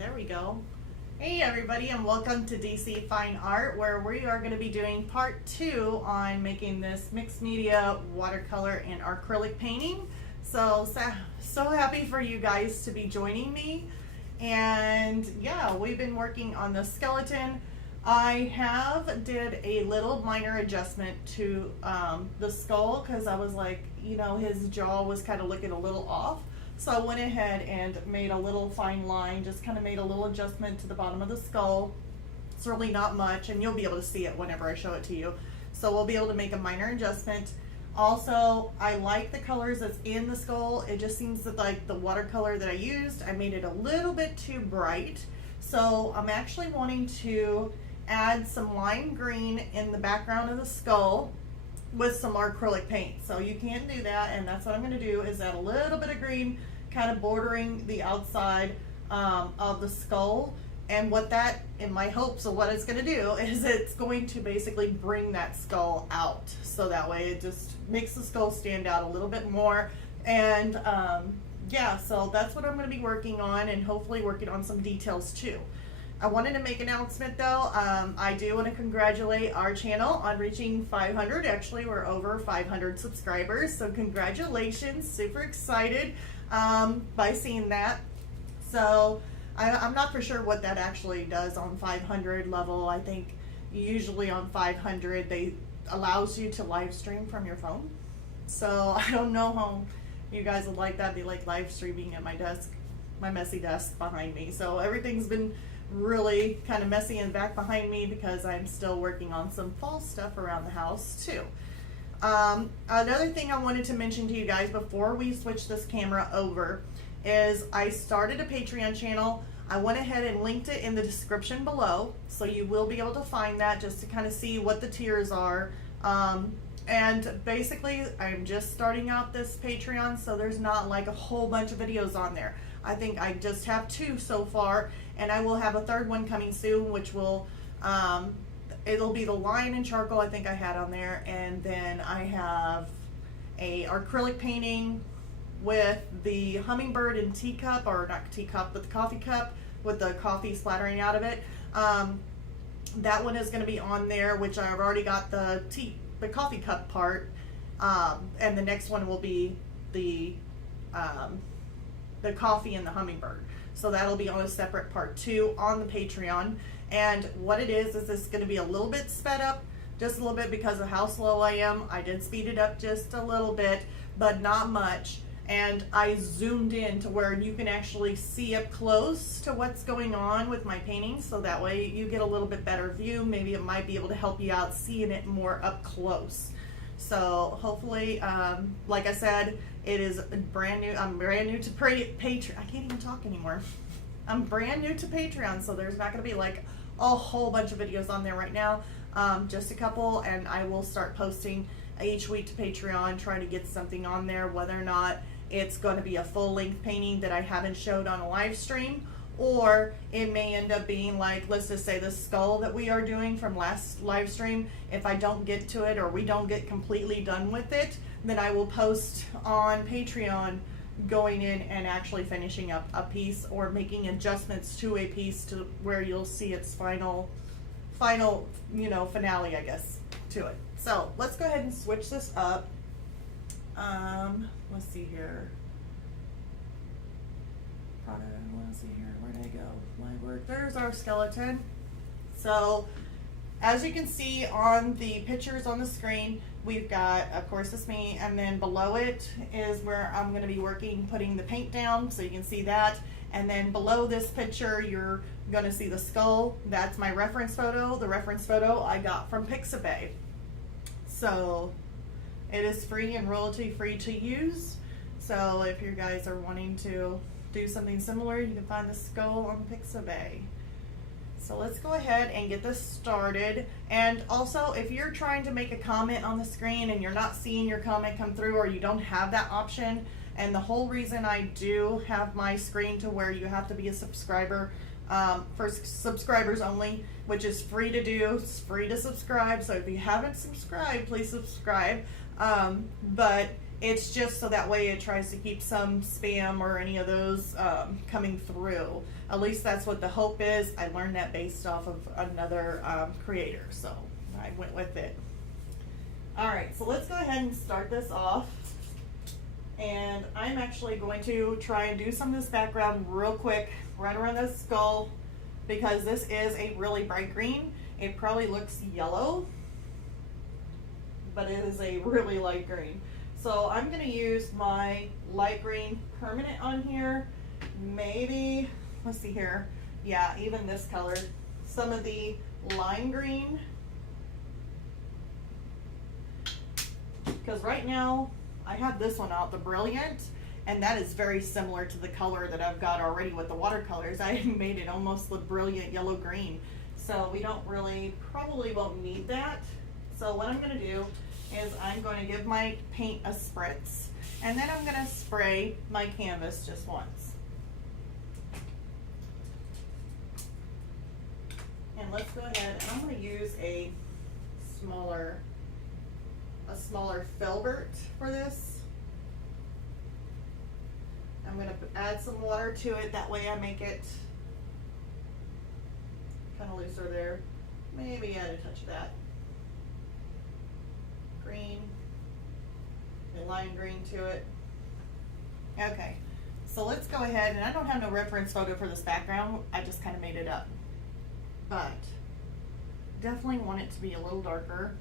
There we go. Hey everybody, and welcome to DC Fine Art, where we are going to be doing part 2 on making this mixed media watercolor and acrylic painting. So happy for you guys to be joining me. And yeah, we've been working on the skeleton. I did a little minor adjustment to the skull because I was like, you know, his jaw was kind of looking a little off. So I went ahead and made a little fine line, just kind of made a little adjustment to the bottom of the skull. It's really not much, and you'll be able to see it whenever I show it to you. So we'll be able to make a minor adjustment. Also, I like the colors that's in the skull. It just seems that like the watercolor that I used, I made it a little bit too bright. So I'm actually wanting to add some lime green in the background of the skull with some acrylic paint. So you can do that, and that's what I'm going to do, is add a little bit of green kind of bordering the outside of the skull. And what that, in my hopes of what it's going to do, is it's going to basically bring that skull out, so that way it just makes the skull stand out a little bit more. And yeah, so that's what I'm going to be working on, and hopefully working on some details too. I wanted to make an announcement though. I do want to congratulate our channel on reaching 500. Actually, we're over 500 subscribers, so congratulations. Super excited by seeing that. So I'm not for sure what that actually does on 500 level. I think usually on 500 they allows you to live stream from your phone. So I don't know how you guys would like that, be like live streaming at my desk, my messy desk behind me. So everything's been really kind of messy and back behind me because I'm still working on some fall stuff around the house too. Another thing I wanted to mention to you guys before we switch this camera over is I started a Patreon channel. I went ahead and linked it in the description below, so you will be able to find that just to kind of see what the tiers are. And basically I'm just starting out this Patreon, so there's not like a whole bunch of videos on there. I think I just have 2 so far, and I will have a 3rd one coming soon, which will it'll be the line and charcoal I think I had on there, and then I have a acrylic painting with the hummingbird and teacup, or not teacup, but the coffee cup with the coffee splattering out of it. That one is going to be on there, which I've already got the coffee cup part, and the next one will be the coffee and the hummingbird. So that'll be on a separate part too on the Patreon. And what it is it's going to be a little bit sped up, just a little bit, because of how slow I am. I did speed it up just a little bit, but not much. And I zoomed in to where you can actually see up close to what's going on with my paintings, so that way you get a little bit better view. Maybe it might be able to help you out seeing it more up close. So hopefully, like I said, it is brand new. I'm brand new to Patreon. I can't even talk anymore. I'm brand new to Patreon, so there's not going to be like a whole bunch of videos on there right now. Just a couple, and I will start posting each week to Patreon, trying to get something on there, whether or not it's going to be a full-length painting that I haven't showed on a live stream, or it may end up being like, let's just say the skull that we are doing from last live stream. If I don't get to it, or we don't get completely done with it, then I will post on Patreon going in and actually finishing up a piece, or making adjustments to a piece to where you'll see its final, you know, finale, I guess, to it. So let's go ahead and switch this up. Let's see here. Let's see here. Where did I go? My work. There's our skeleton. So as you can see on the pictures on the screen, we've got, of course, this me, and then below it is where I'm going to be working, putting the paint down, so you can see that. And then below this picture, you're going to see the skull. That's my reference photo. The reference photo I got from Pixabay. So it is free and royalty free to use. So if you guys are wanting to do something similar, you can find the skull on Pixabay. So let's go ahead and get this started. And also, if you're trying to make a comment on the screen and you're not seeing your comment come through, or you don't have that option, and the whole reason I do have my screen to where you have to be a subscriber, for subscribers only, which is free to do, it's free to subscribe. So if you haven't subscribed, please subscribe. But It's just so that way it tries to keep some spam or any of those coming through. At least that's what the hope is. I learned that based off of another creator, so I went with it. All right, so let's go ahead and start this off. And I'm actually going to try and do some of this background real quick, right around the skull, because this is a really bright green. It probably looks yellow, but it is a really light green. So I'm going to use my light green permanent on here. Maybe, let's see here. Yeah, even this color. Some of the lime green. Because right now, I have this one out, the Brilliant, and that is very similar to the color that I've got already with the watercolors. I made it almost the Brilliant yellow green. So we don't really, probably won't need that. So what I'm going to do is I'm going to give my paint a spritz, and then I'm going to spray my canvas just once. And let's go ahead, and I'm going to use a smaller filbert for this. I'm going to add some water to it, that way I make it kind of looser there. Maybe add a touch of that. Green and lime green to it. Okay, so let's go ahead, and I don't have no reference photo for this background, I just kind of made it up, but definitely want it to be a little darker.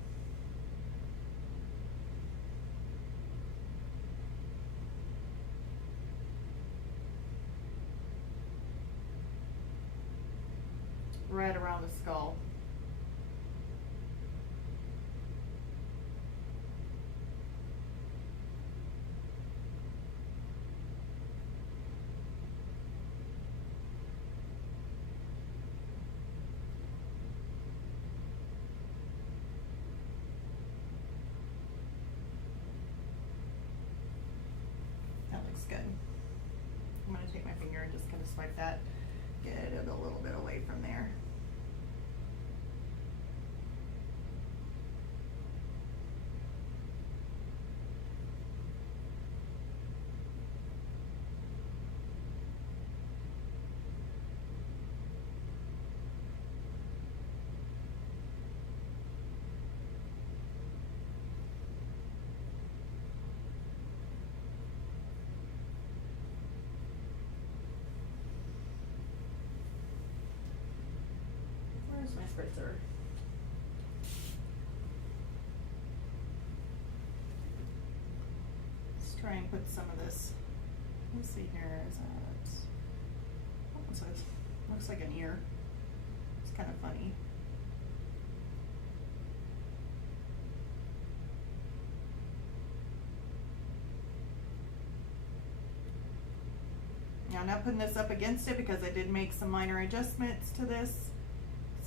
Right around the skull. That looks good. I'm going to take my finger and just kind of swipe that, get it a little bit away from there. Where's my spritzer? Let's try and put some of this. Let's see here. Is that? Oh, so it looks like an ear. It's kind of funny. Now I'm not putting this up against it because I did make some minor adjustments to this.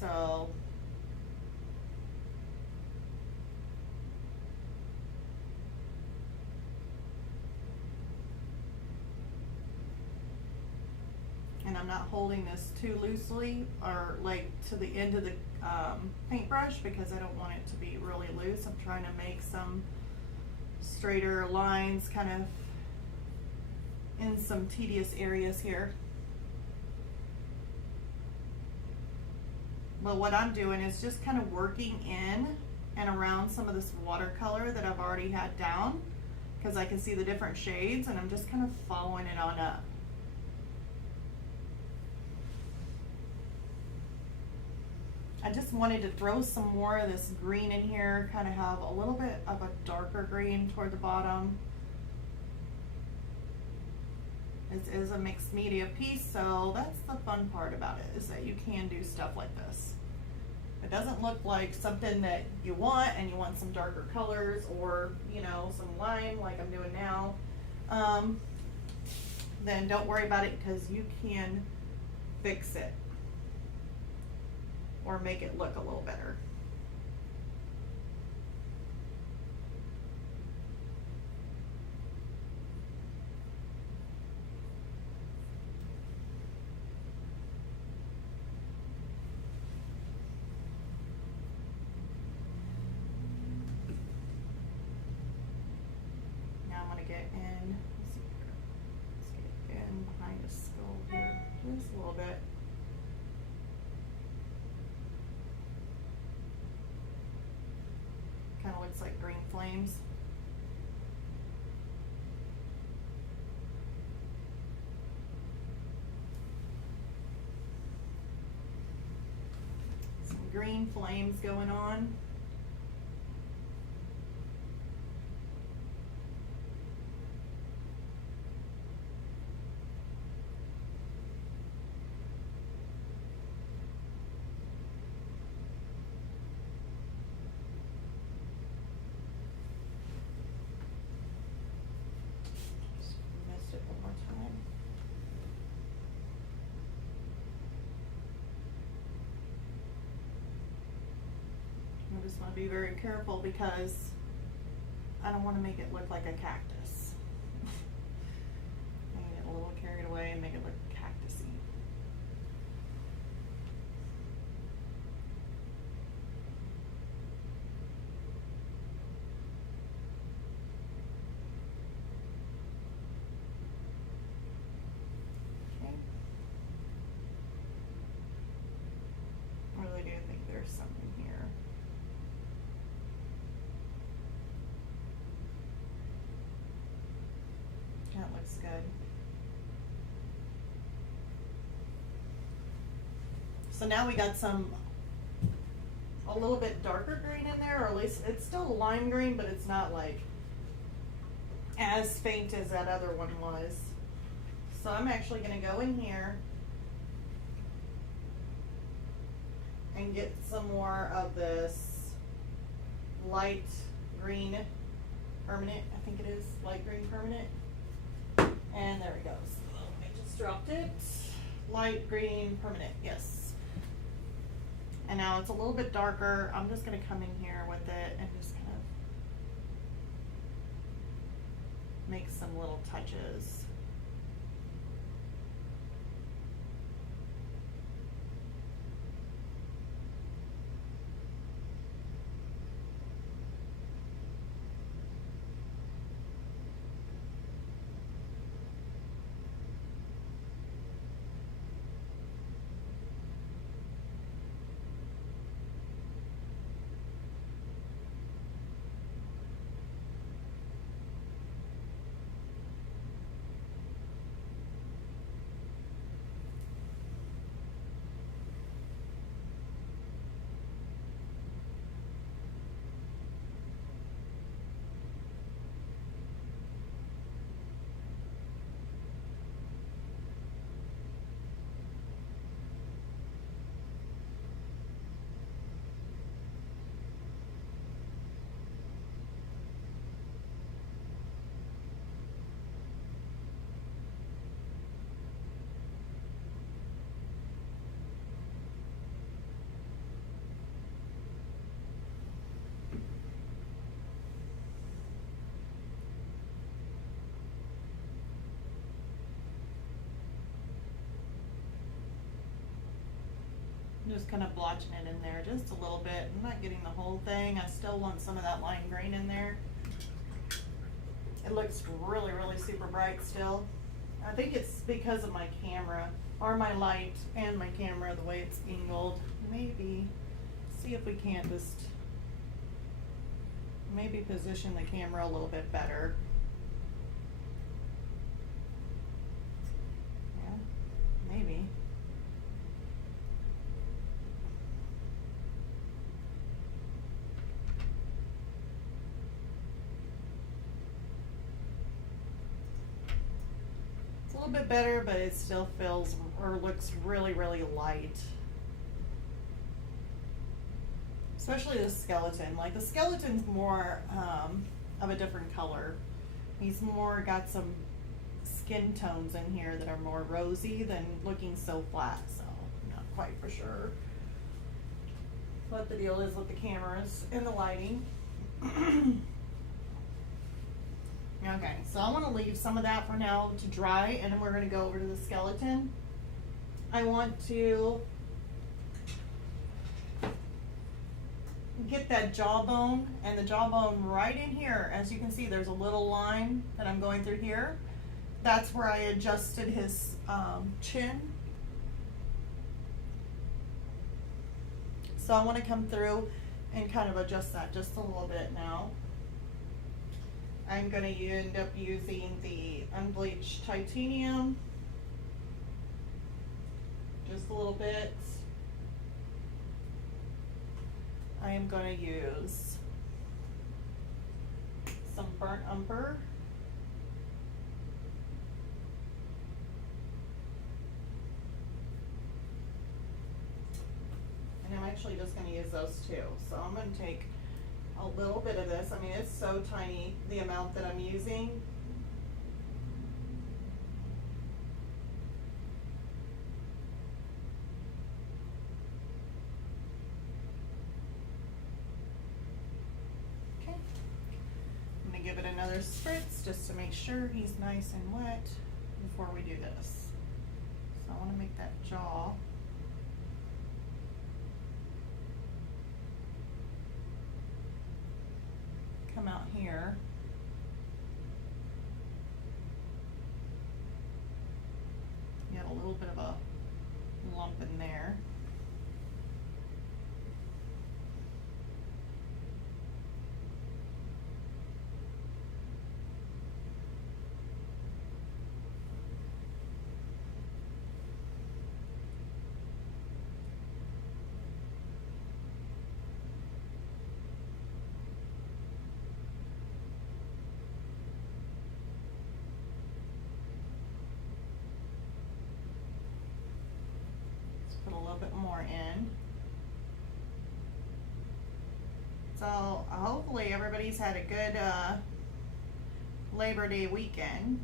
So and I'm not holding this too loosely or like to the end of the paintbrush because I don't want it to be really loose. I'm trying to make some straighter lines kind of in some tedious areas here. But what I'm doing is just kind of working in and around some of this watercolor that I've already had down because I can see the different shades, and I'm just kind of following it on up. I just wanted to throw some more of this green in here, kind of have a little bit of a darker green toward the bottom. This is a mixed media piece, so that's the fun part about it, is that you can do stuff like this. It doesn't look like something that you want and you want some darker colors or, you know, some lime like I'm doing now, then don't worry about it because you can fix it or make it look a little better. this gold here, just a little bit. Kind of looks like green flames. Some green flames going on. I just want to be very careful because I don't want to make it look like a cactus. I get a little carried away and make it look cactusy. Okay. I really do think there's something here. That looks good. So now we got a little bit darker green in there, or at least it's still lime green, but it's not like as faint as that other one was. So I'm actually going to go in here and get some more of this light green permanent. I think it is light green permanent. And there it goes. I just dropped it. Light green permanent, yes. And now it's a little bit darker. I'm just going to come in here with it and just kind of make some little touches. Just kind of blotching it in there just a little bit. I'm not getting the whole thing. I still want some of that lime green in there. It looks really, really super bright still. I think it's because of my camera, or my light and my camera, the way it's angled. Maybe see if we can't just maybe position the camera a little bit better. Yeah, maybe. A little bit better, but it still feels or looks really, really light. Especially the skeleton. Like the skeleton's more of a different color. He's more got some skin tones in here that are more rosy than looking so flat. So I'm not quite for sure what the deal is with the cameras and the lighting. Okay, so I want to leave some of that for now to dry, and then we're going to go over to the skeleton. I want to get that jawbone, and the jawbone right in here. As you can see, there's a little line that I'm going through here. that's where I adjusted his chin. So I want to come through and kind of adjust that just a little bit now. I'm going to end up using the unbleached titanium, just a little bit. I am going to use some burnt umber. And I'm actually just going to use those two. So I'm going to take a little bit of this. I mean, it's so tiny, the amount that I'm using. Okay. I'm going to give it another spritz just to make sure he's nice and wet before we do this. So I want to make that jaw. Come out here. You have a little bit of a lump in there. Put a little bit more in. So hopefully everybody's had a good Labor Day weekend.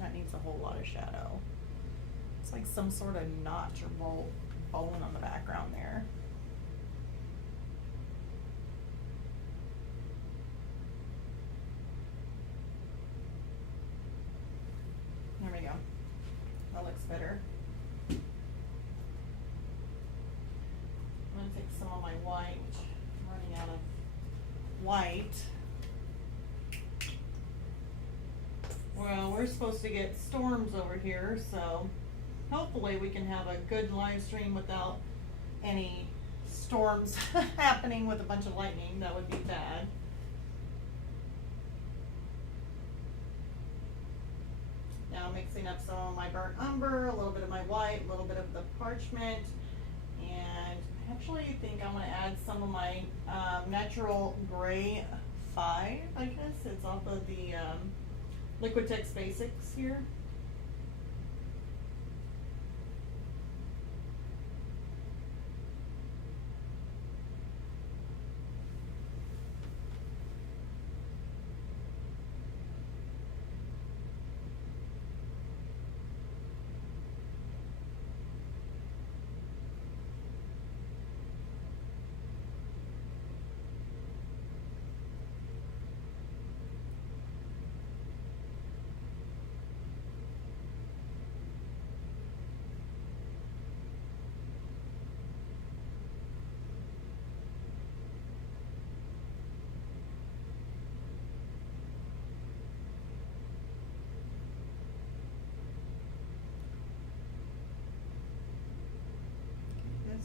That needs a whole lot of shadow. It's like some sort of notch or bone on the background there. There we go. That looks better. I'm going to take some of my white. I'm running out of white. Well, we're supposed to get storms over here, so hopefully we can have a good live stream without any storms happening with a bunch of lightning. That would be bad. Now I'm mixing up some of my burnt umber, a little bit of my white, a little bit of the parchment, and I actually think I'm going to add some of my natural gray 5, I guess. It's off of the Liquitex Basics here.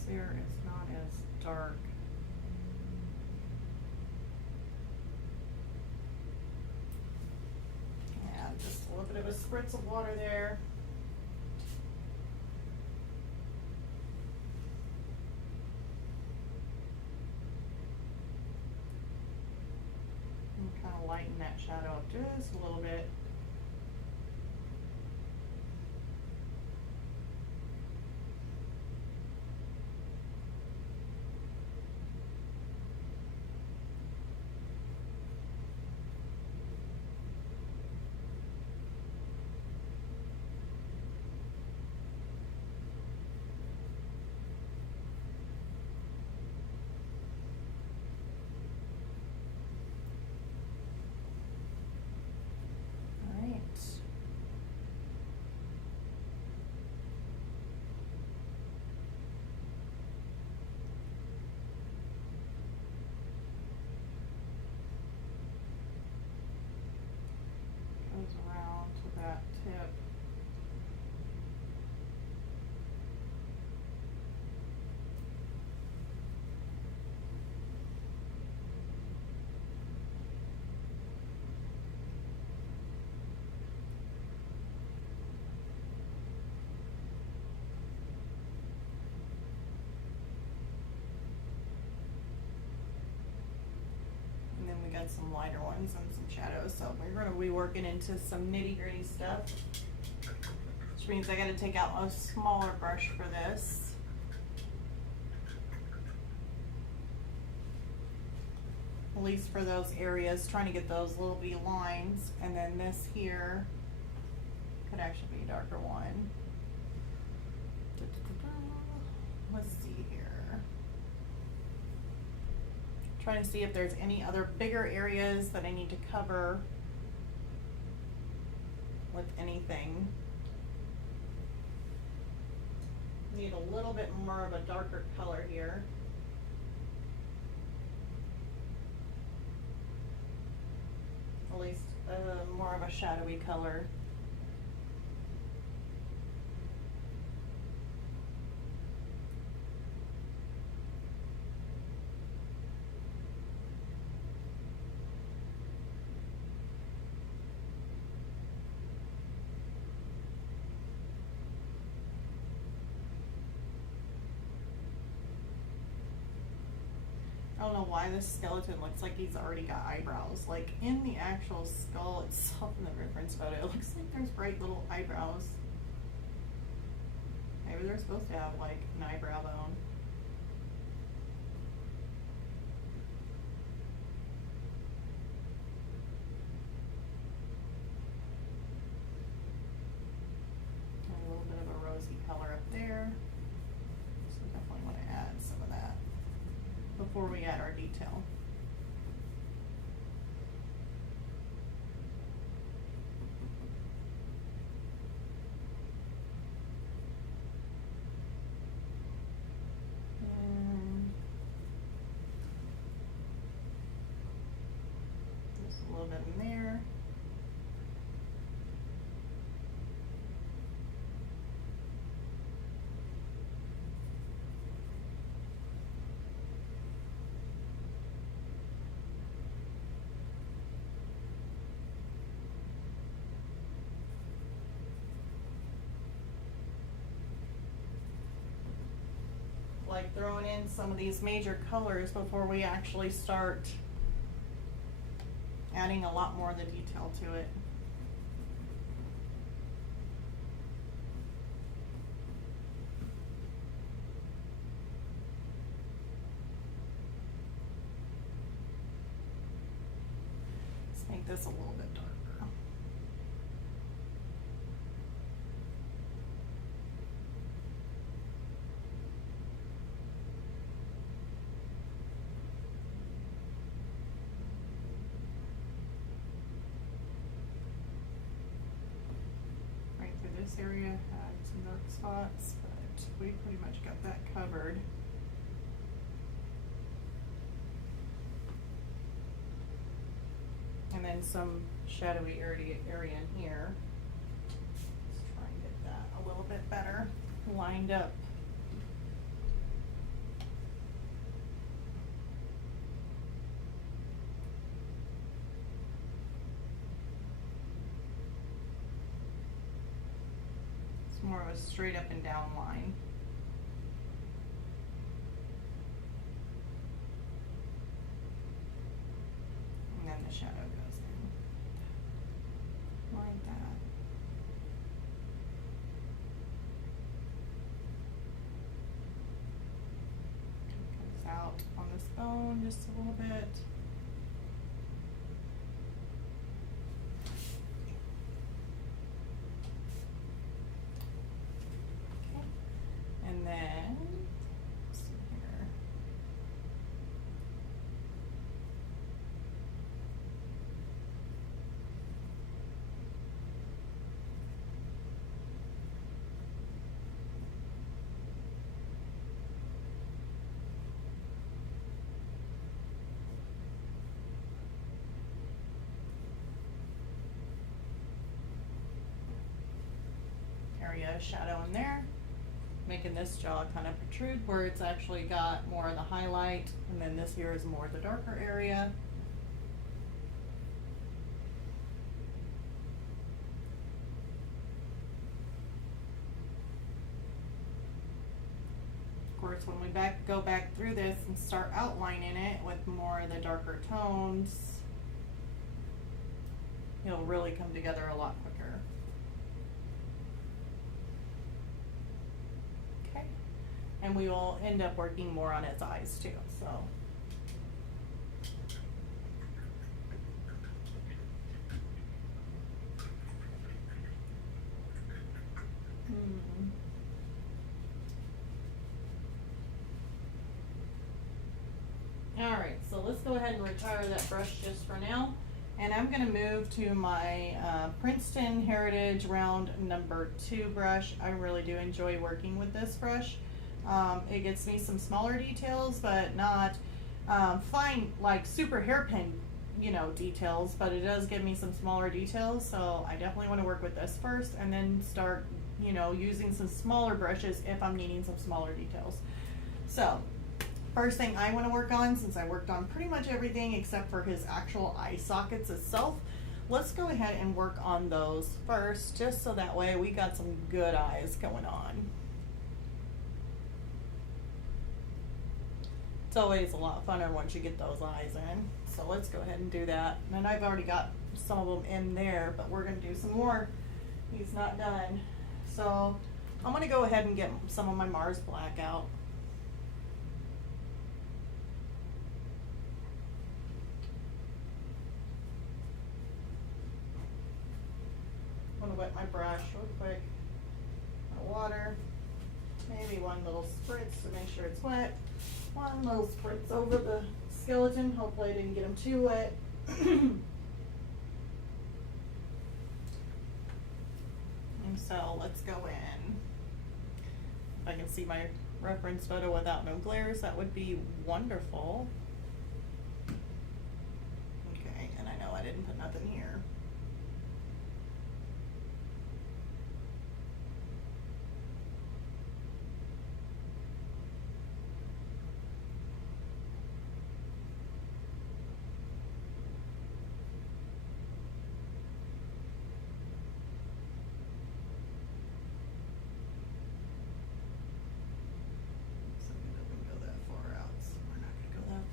There is not as dark. Add just a little bit of a spritz of water there. And kind of lighten that shadow up just a little bit. we got some lighter ones and some shadows. So we're going to be working into some nitty-gritty stuff, which means I got to take out a smaller brush for this. At least for those areas, trying to get those little V lines. And then this here could actually be a darker one. Let's see here. Trying to see if there's any other bigger areas that I need to cover with anything. Need a little bit more of a darker color here. At least more of a shadowy color. I don't know why this skeleton looks like he's already got eyebrows. Like in the actual skull itself in the reference photo, it looks like there's bright little eyebrows. Maybe they're supposed to have like an eyebrow bone. And a little bit of a rosy color up there. So definitely want to add some of that before we add our detail. And just a little bit in there. Like throwing in some of these major colors before we actually start adding a lot more of the detail to it. Let's make this a little bit darker. This area had some dark spots, but we pretty much got that covered. And then some shadowy area in here. Let's try and get that a little bit better lined up. More of a straight up and down line. And then the shadow goes in. Like that. It goes out on this bone just a little bit. And then, let's see here. Area of shadow in there. Making this jaw kind of protrude where it's actually got more of the highlight, and then this here is more of the darker area. Of course, when we go back through this and start outlining it with more of the darker tones, it'll really come together a lot quicker. Okay, and we will end up working more on its eyes too, so. Alright, so let's go ahead and retire that brush just for now. And I'm going to move to my Princeton Heritage Round number 2 brush. I really do enjoy working with this brush. It gets me some smaller details, but not fine, like super hairpin, you know, details, but it does give me some smaller details. So I definitely want to work with this first and then start, you know, using some smaller brushes if I'm needing some smaller details. So first thing I want to work on, since I worked on pretty much everything except for his actual eye sockets itself, let's go ahead and work on those first, just so that way we got some good eyes going on. It's always a lot funner once you get those eyes in. So let's go ahead and do that. And I've already got some of them in there, but we're going to do some more. He's not done. So I'm going to go ahead and get some of my Mars Black out. I'm going to wet my brush real quick. My water. Maybe one little spritz to make sure it's wet. One little spritz over the skeleton. Hopefully I didn't get him too wet. And so let's go in. If I can see my reference photo without no glares, that would be wonderful. Okay, and I know I didn't put nothing here.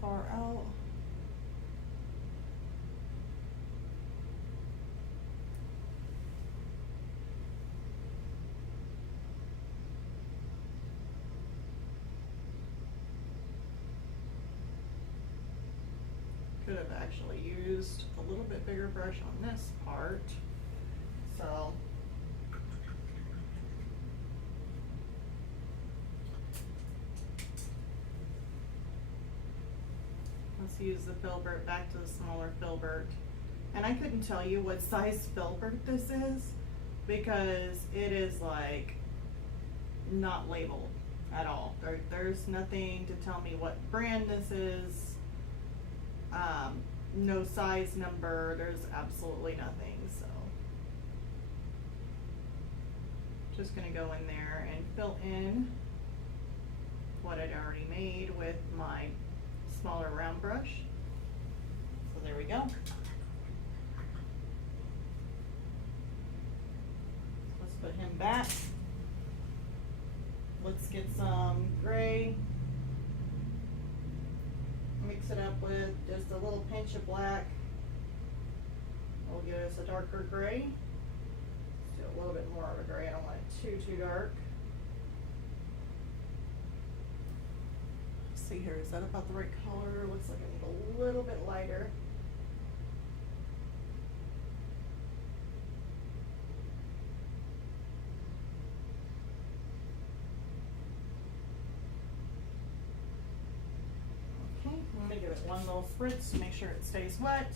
Far out. Could have actually used a little bit bigger brush on this part. So let's use the filbert back to the smaller filbert. And I couldn't tell you what size filbert this is because it is like not labeled at all. There's nothing to tell me what brand this is. No size number. There's absolutely nothing. So just gonna go in there and fill in what I'd already made with my smaller round brush. So there we go. Let's put him back. Let's get some gray. Mix it up with just a little pinch of black. We'll give us a darker gray. Let's do a little bit more of a gray. I don't want it too dark. See here, is that about the right color? Looks like I need a little bit lighter. Okay, I'm gonna give it one little spritz to make sure it stays wet.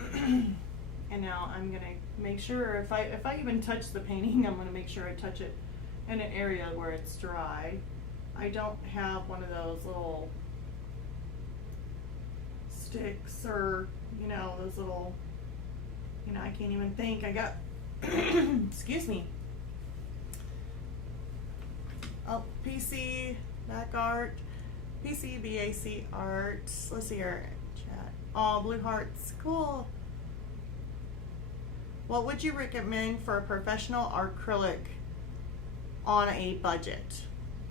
And now I'm gonna make sure if I even touch the painting, I'm gonna make sure I touch it in an area where it's dry. I don't have one of those little sticks or, you know, those little, you know, I can't even think. I got, excuse me. Oh, PC, back art, PC, BAC art. Let's see here, chat. Oh, blue hearts, cool. What would you recommend for a professional acrylic on a budget?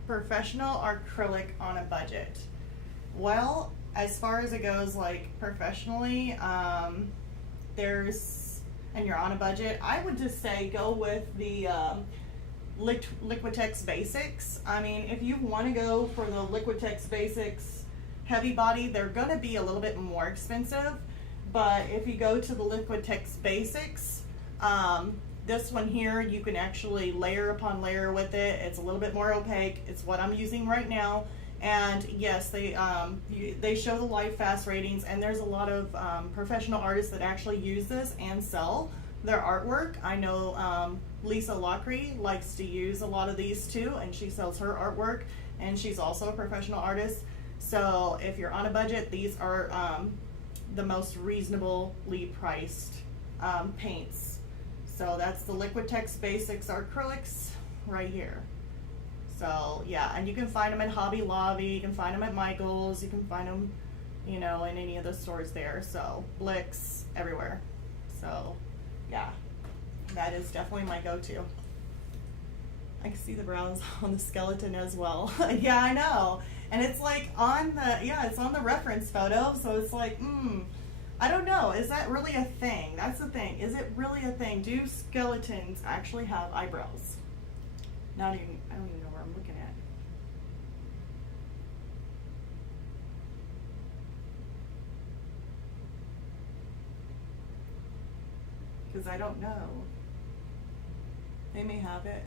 Professional acrylic on a budget. Well, as far as it goes, like professionally, and you're on a budget, I would just say go with the Liquitex Basics. I mean, if you want to go for the Liquitex Basics heavy body, they're going to be a little bit more expensive. But if you go to the Liquitex Basics, this one here, you can actually layer upon layer with it. It's a little bit more opaque. It's what I'm using right now. And yes, they show the light fast ratings, and there's a lot of professional artists that actually use this and sell their artwork. I know Lisa Lockery likes to use a lot of these too, and she sells her artwork, and she's also a professional artist. So if you're on a budget, these are the most reasonably priced paints. So that's the Liquitex Basics Acrylics right here. So yeah, and you can find them at Hobby Lobby, you can find them at Michael's, you can find them, you know, in any of the stores there. So Blix, everywhere. So yeah, that is definitely my go-to. I can see the brows on the skeleton as well. Yeah, I know. And it's like on the, yeah, it's on the reference photo. So it's like, I don't know. Is that really a thing? That's the thing. Is it really a thing? Do skeletons actually have eyebrows? I don't even know where I'm looking at. Because I don't know. They may have it.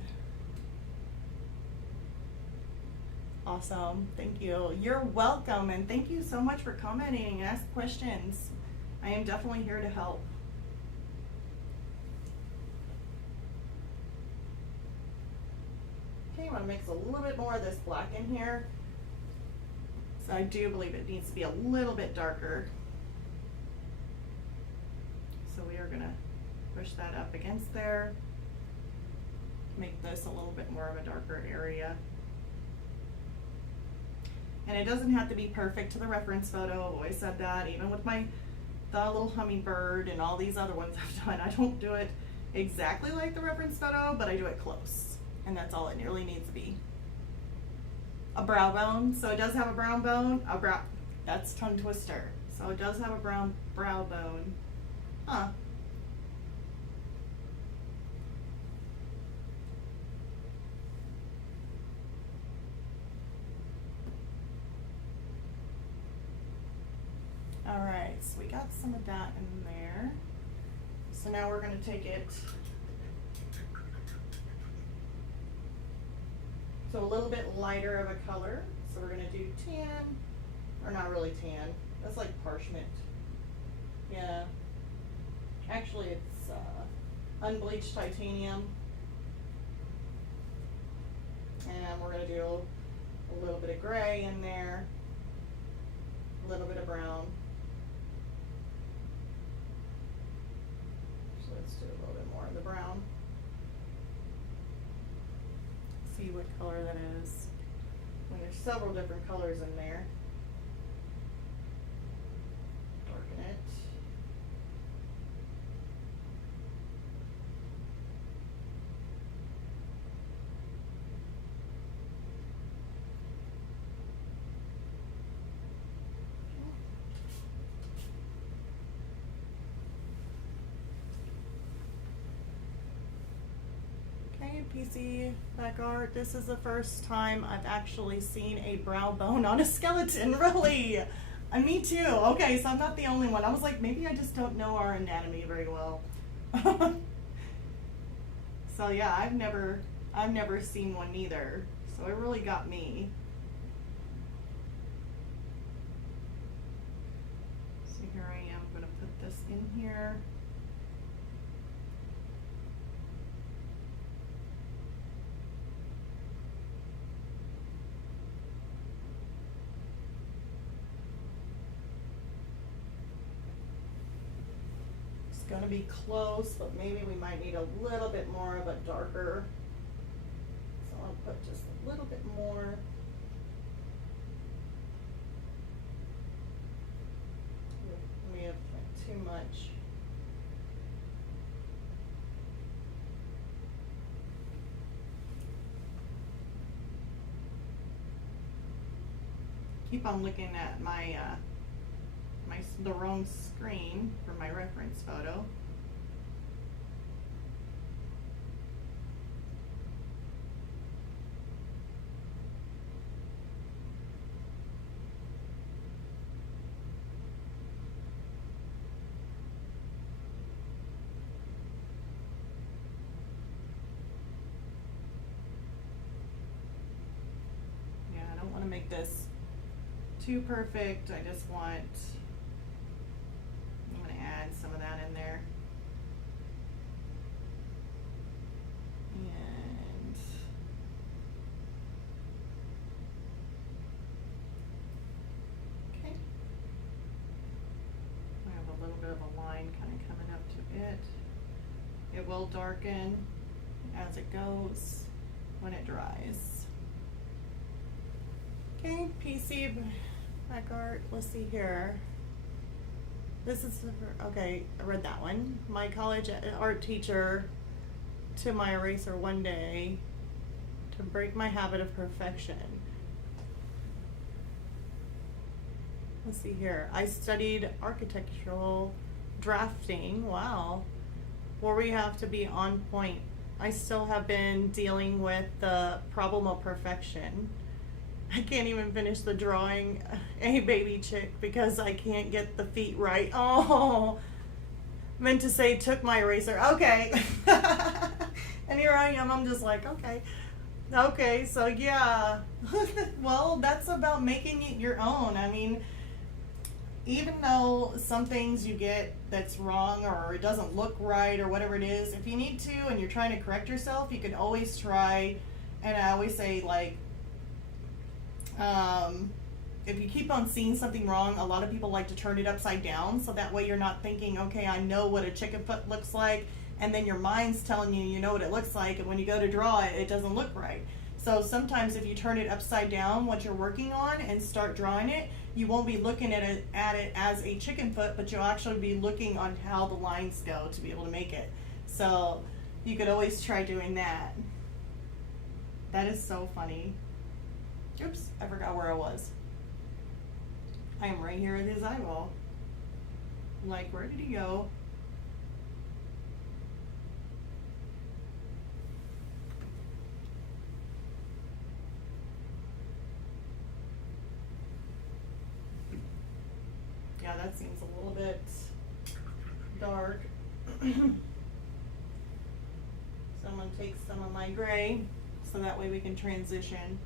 Awesome. Thank you. You're welcome, and thank you so much for commenting and asking questions. I am definitely here to help. Okay, I want to mix a little bit more of this black in here. So I do believe it needs to be a little bit darker. So we are going to push that up against there. Make this a little bit more of a darker area. And it doesn't have to be perfect to the reference photo. I've always said that, even with the little hummingbird and all these other ones I've done. I don't do it exactly like the reference photo, but I do it close. And that's all it really needs to be. A brow bone. So it does have a brown bone. That's tongue twister. So it does have a brow bone. Huh. All right, so we got some of that in there. So now we're going to take it to a little bit lighter of a color. So we're going to do tan, or not really tan. That's like parchment. Yeah. Actually, it's unbleached titanium. And we're going to do a little bit of gray in there, a little bit of brown. Let's do a little bit more of the brown. See what color that is. And there's several different colors in there. Darken it. PC back art. This is the first time I've actually seen a brow bone on a skeleton. Really? Me too. Okay, so I'm not the only one. I was like, maybe I just don't know our anatomy very well. So yeah, I've never seen one either. So it really got me. So here I am. I'm gonna put this in here. Going to be close, but maybe we might need a little bit more of a darker. So I'll put just a little bit more. We have like too much. Keep on looking at my the wrong screen for my reference photo. Yeah, I don't want to make this too perfect. I just want, I'm going to add some of that in there. And okay. I have a little bit of a line kind of coming up to it. It will darken as it goes when it dries. Okay, PC back art. Let's see here. This is, okay, I read that one. My college art teacher to my eraser one day to break my habit of perfection. Let's see here. I studied architectural drafting. Wow. Where we have to be on point. I still have been dealing with the problem of perfection. I can't even finish the drawing a baby chick because I can't get the feet right. Oh, meant to say took my eraser. Okay. And here I am. I'm just like, okay. Okay, so yeah. Well, that's about making it your own. I mean, even though some things you get that's wrong or it doesn't look right or whatever it is, if you need to and you're trying to correct yourself, you can always try. And I always say, like, if you keep on seeing something wrong, a lot of people like to turn it upside down, so that way you're not thinking, okay, I know what a chicken foot looks like, and then your mind's telling you you know what it looks like, and when you go to draw it, it doesn't look right. So sometimes if you turn it upside down, what you're working on, and start drawing it, you won't be looking at it as a chicken foot, but you'll actually be looking on how the lines go to be able to make it. So you could always try doing that. That is so funny. Oops, I forgot where I was. I am right here at his eyeball. Like, where did he go? Yeah, that seems a little bit dark. So I'm going to take some of my gray so that way we can transition.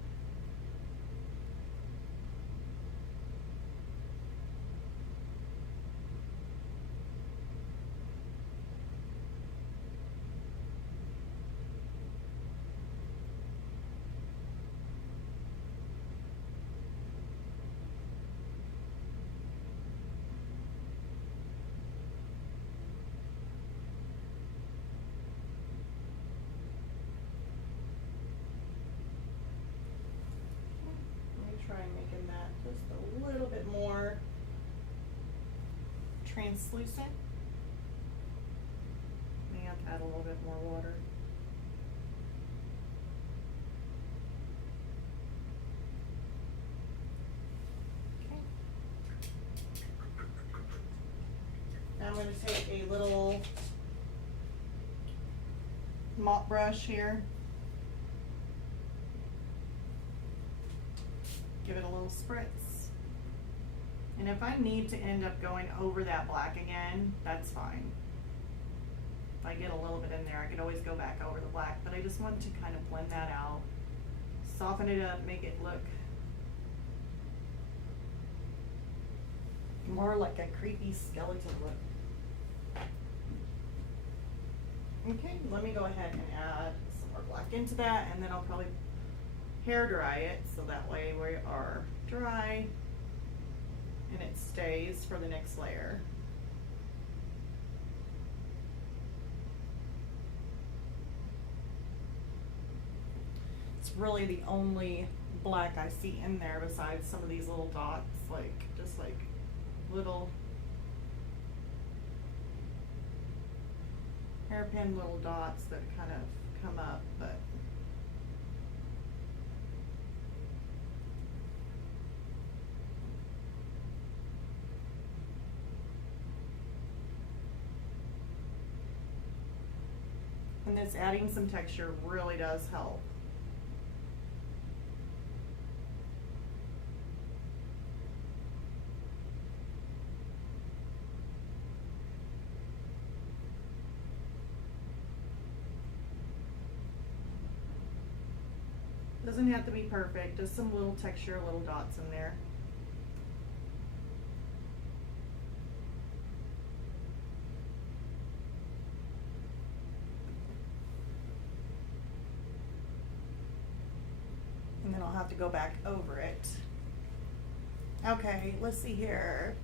Try making that just a little bit more translucent. May have to add a little bit more water. Okay. Now I'm going to take a little mop brush here. Give it a little spritz. And if I need to end up going over that black again, that's fine. If I get a little bit in there, I could always go back over the black, but I just want to kind of blend that out, soften it up, make it look more like a creepy skeleton look. Okay, let me go ahead and add some more black into that, and then I'll probably hair dry it so that way we are dry and it stays for the next layer. It's really the only black I see in there besides some of these little dots, like just like little hairpin little dots that kind of come up, but minutes, adding some texture really does help. Doesn't have to be perfect, just some little texture, little dots in there. And then I'll have to go back over it. Okay, let's see here.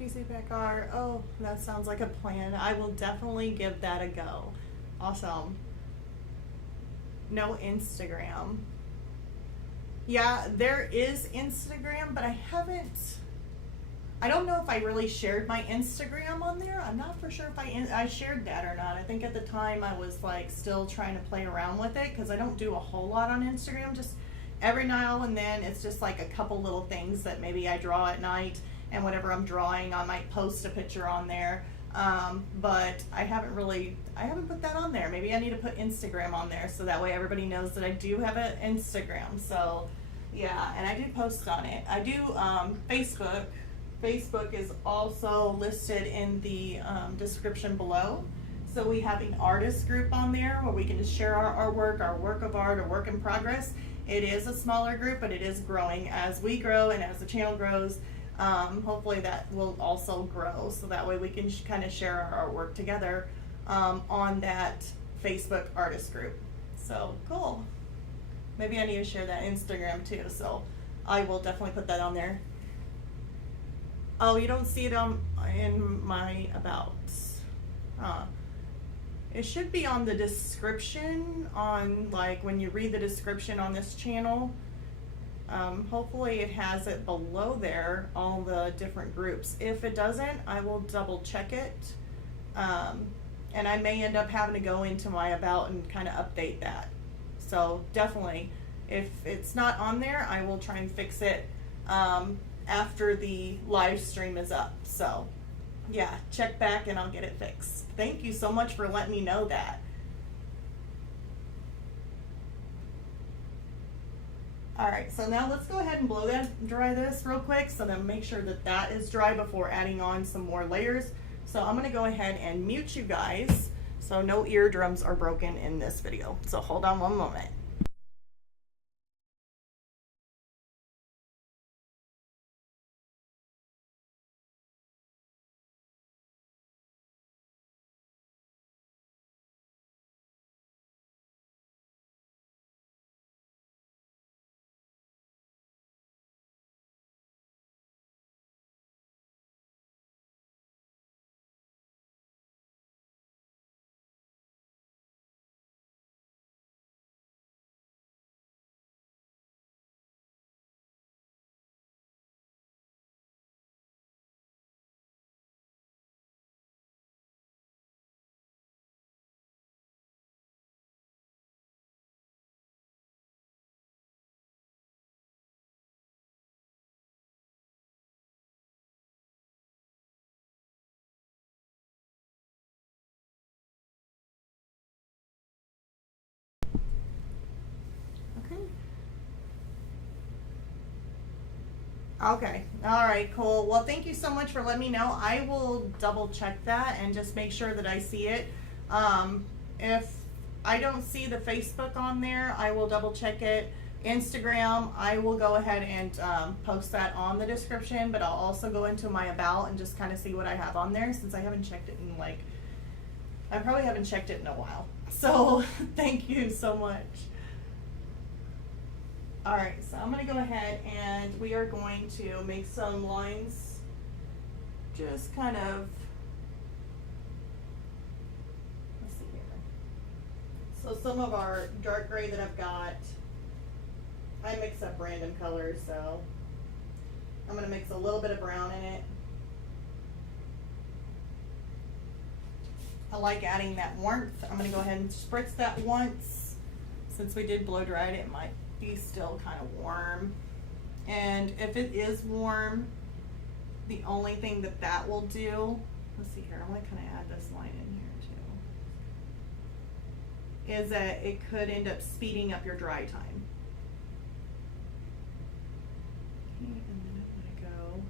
PC Pack art. Oh, that sounds like a plan. I will definitely give that a go. Awesome. No Instagram. Yeah, there is Instagram, but I don't know if I really shared my Instagram on there. I'm not for sure if I shared that or not. I think at the time I was like still trying to play around with it because I don't do a whole lot on Instagram. Just every now and then it's just like a couple little things that maybe I draw at night, and whatever I'm drawing I might post a picture on there. But I haven't put that on there. Maybe I need to put Instagram on there so that way everybody knows that I do have an Instagram. So yeah, and I do post on it. I do Facebook. Facebook is also listed in the description below. So we have an artist group on there where we can just share our artwork, our work of art, or work in progress. It is a smaller group, but it is growing as we grow and as the channel grows. Hopefully that will also grow, so that way we can kind of share our artwork together on that Facebook artist group. So cool. Maybe I need to share that Instagram too, so I will definitely put that on there. Oh, you don't see it in my about. It should be on the description, on like when you read the description on this channel. Hopefully it has it below there, all the different groups. If it doesn't, I will double check it. And I may end up having to go into my about and kind of update that. So definitely, if it's not on there, I will try and fix it after the live stream is up. So yeah, check back and I'll get it fixed. Thank you so much for letting me know that. Alright, so now let's go ahead and blow dry this real quick, so then make sure that that is dry before adding on some more layers. So I'm going to go ahead and mute you guys so no eardrums are broken in this video. So hold on one moment. Okay, all right, cool. Well, thank you so much for letting me know. I will double check that and just make sure that I see it. If I don't see the Facebook on there, I will double check it. Instagram, I will go ahead and post that on the description, but I'll also go into my about and just kind of see what I have on there, since I haven't checked it in I probably haven't checked it in a while. So thank you so much. Alright, so I'm going to go ahead and we are going to make some lines, just kind of, let's see here. So some of our dark gray that I've got, I mix up random colors, so I'm going to mix a little bit of brown in it. I like adding that warmth. I'm going to go ahead and spritz that once. Since we did blow dry it, it might be still kind of warm. And if it is warm, the only thing that will do, let's see here, I want to kind of add this line in here is that it could end up speeding up your dry time. Okay, and then I'm gonna go.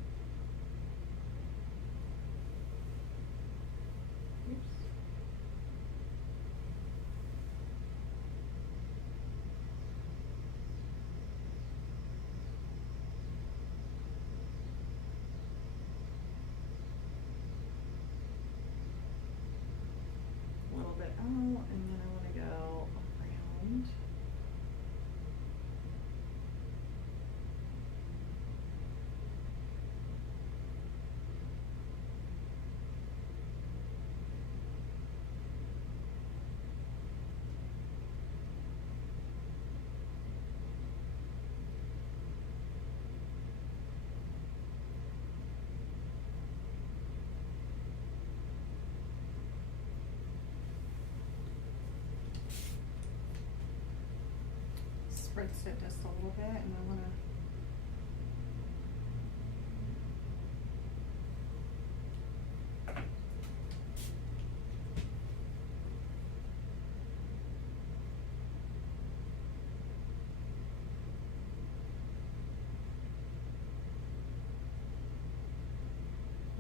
Oops. A little bit out, and then I want to go around. Spritz it just a little bit, and I want to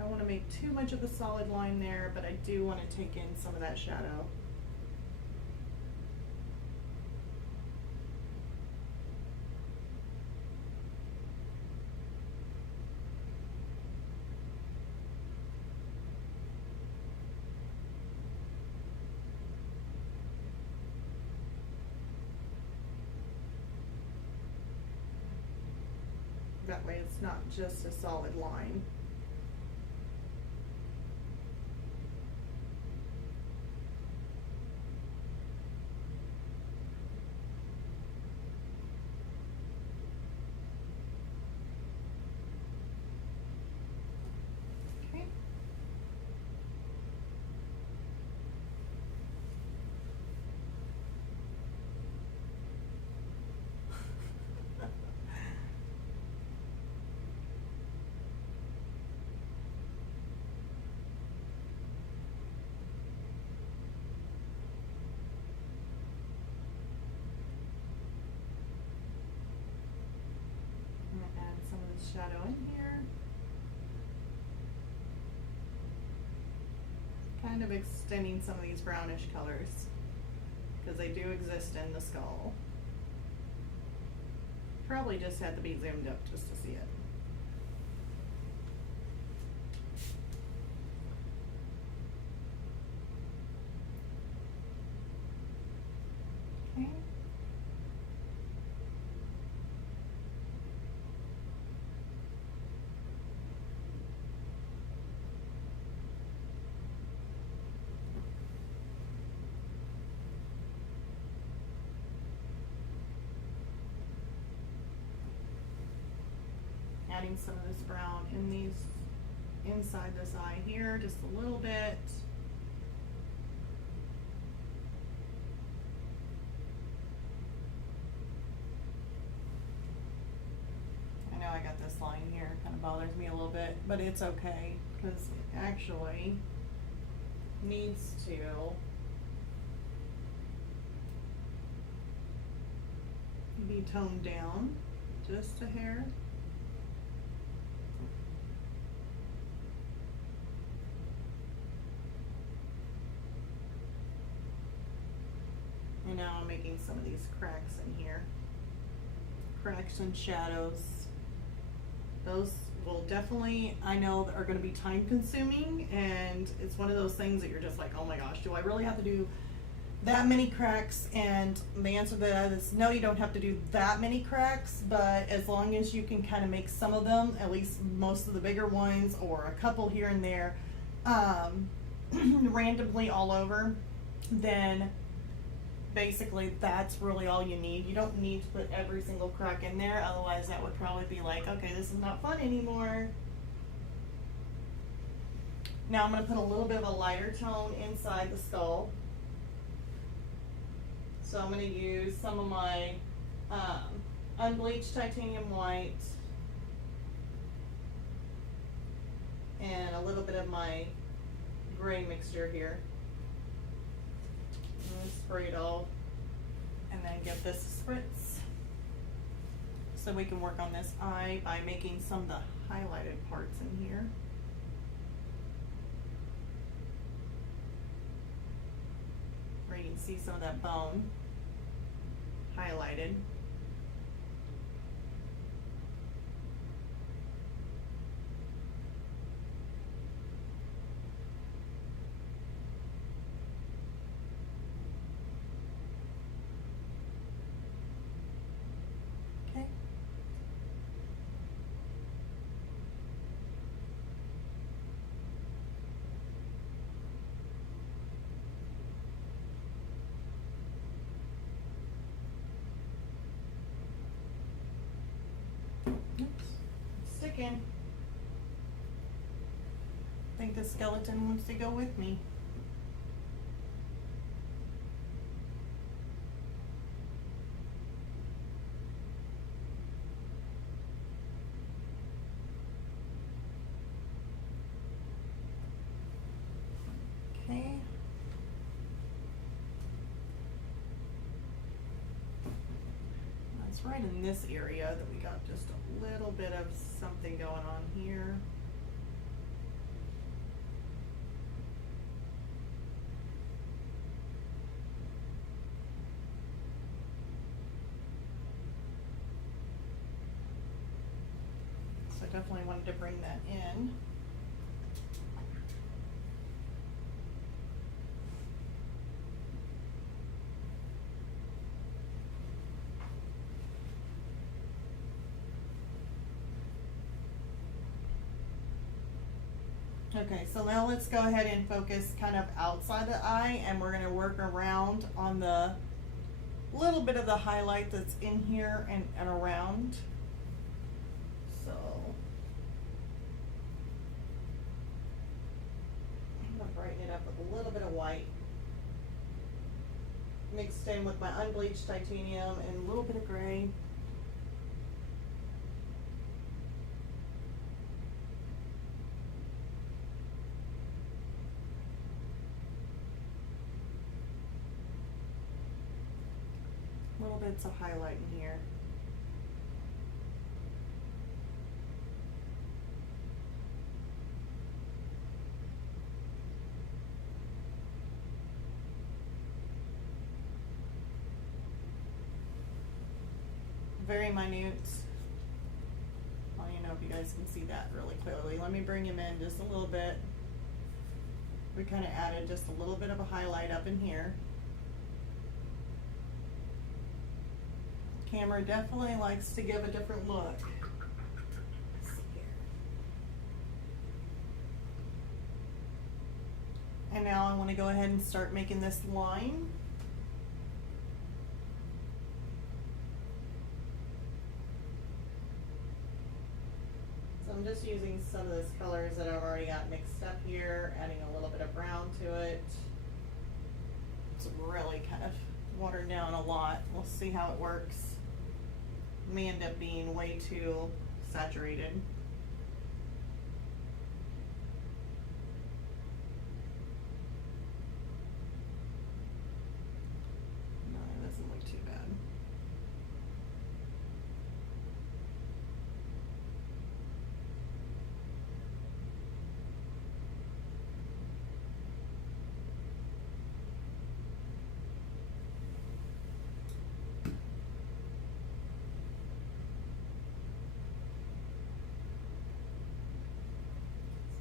don't want to make too much of a solid line there, but I do want to take in some of that shadow. That way it's not just a solid line. Okay. Shadow in here. Kind of extending some of these brownish colors because they do exist in the skull. Probably just had to be zoomed up just to see it. Okay. Adding some of this brown in these, inside this eye here, just a little bit. I know I got this line here, kind of bothers me a little bit, but it's okay, because it actually needs to be toned down just a hair. And now I'm making some of these cracks in here. Cracks and shadows. Those will definitely, I know, are going to be time consuming, and it's one of those things that you're just like, oh my gosh, do I really have to do that many cracks? And the answer to that is no, you don't have to do that many cracks, but as long as you can kind of make some of them, at least most of the bigger ones, or a couple here and there, randomly all over, then basically that's really all you need. You don't need to put every single crack in there, otherwise that would probably be like, okay, this is not fun anymore. Now I'm going to put a little bit of a lighter tone inside the skull. So I'm going to use some of my unbleached titanium white and a little bit of my gray mixture here. And spray it all, and then get this a spritz. So we can work on this eye by making some of the highlighted parts in here. Where you can see some of that bone highlighted. Okay. Oops. Sticking. I think the skeleton wants to go with me. Okay. That's right in this area that we got just a little bit of something going on here. So I definitely wanted to bring that in. Okay, so now let's go ahead and focus kind of outside the eye, and we're going to work around on the little bit of the highlight that's in here and around. So I'm going to brighten it up with a little bit of white mixed in with my unbleached titanium and a little bit of gray. Little bits of highlight in here. Very minute. I don't even know if you guys can see that really clearly. Let me bring him in just a little bit. We kind of added just a little bit of a highlight up in here. Camera definitely likes to give a different look. Let's see here. And now I want to go ahead and start making this line. So I'm just using some of those colors that I've already got mixed up here, adding a little bit of brown to it. It's really kind of watered down a lot. We'll see how it works. May end up being way too saturated. No, it doesn't look too bad.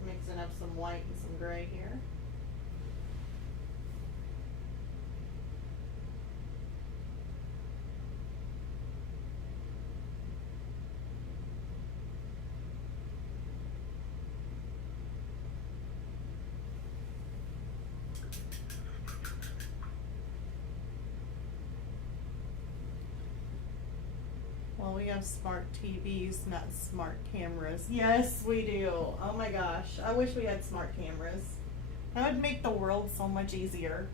Mixing up some white and some gray here. Well, we have smart TVs, not smart cameras. Yes, we do. Oh my gosh, I wish we had smart cameras. That would make the world so much easier.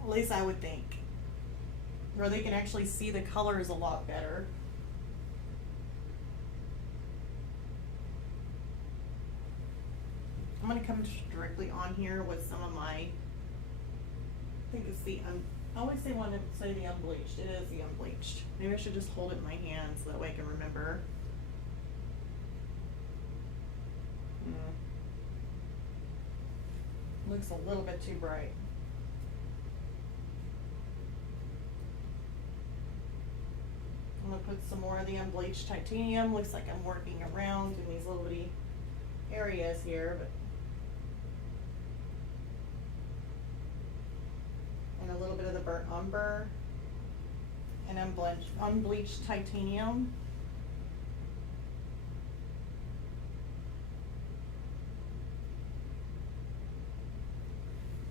At least I would think. Where they can actually see the colors a lot better. I'm going to come directly on here with some of my think it's the, I always want to say the unbleached. It is the unbleached. Maybe I should just hold it in my hand so that way I can remember. Looks a little bit too bright. I'm gonna put some more of the unbleached titanium. Looks like I'm working around in these little bitty areas here, but and a little bit of the burnt umber and unbleached titanium.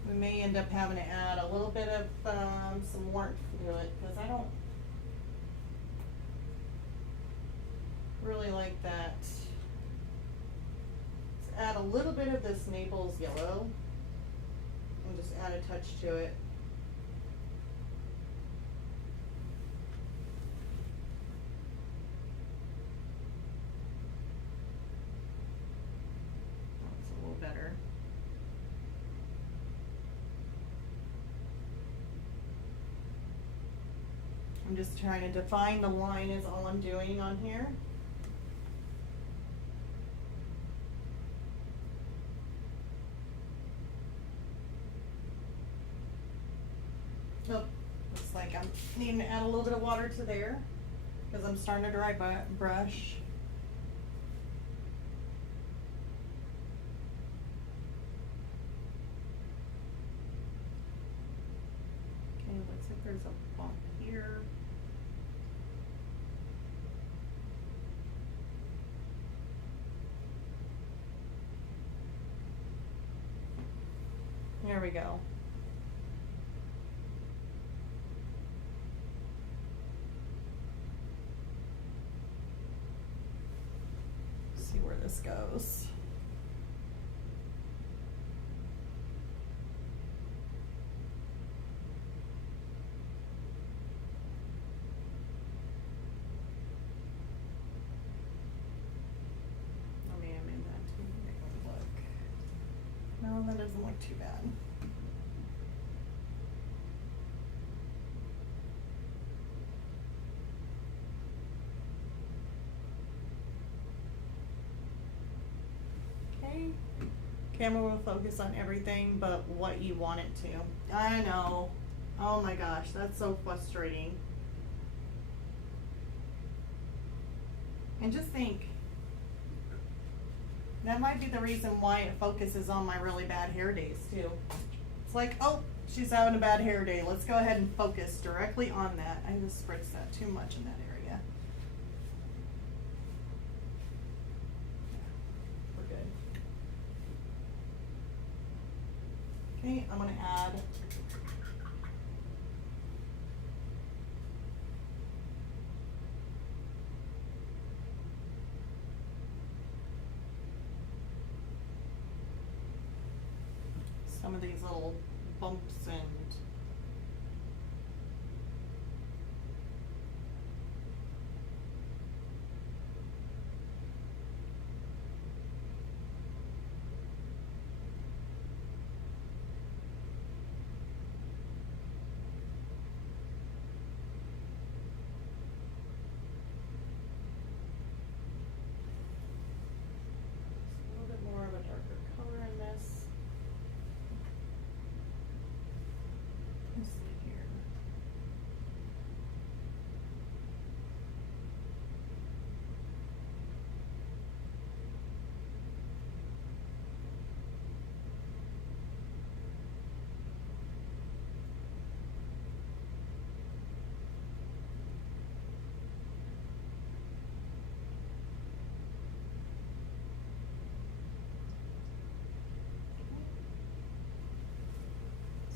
We may end up having to add a little bit of some warmth to it because I don't really like that. Let's add a little bit of this Naples yellow and just add a touch to it. That's a little better. I'm just trying to define the line is all I'm doing on here. Oh, looks like I'm needing to add a little bit of water to there because I'm starting to dry brush. Okay, looks like there's a bump here. There we go. See where this goes. I mean, I made that too big of a look. No, that doesn't look too bad. Okay. Camera will focus on everything but what you want it to. I know. Oh my gosh, that's so frustrating. And just think, that might be the reason why it focuses on my really bad hair days too. It's like, oh, she's having a bad hair day. Let's go ahead and focus directly on that. I just spritzed that too much in that area. We're good. Okay, I'm gonna add some of these little bumps and a little bit more of a darker color in this. Let's see here.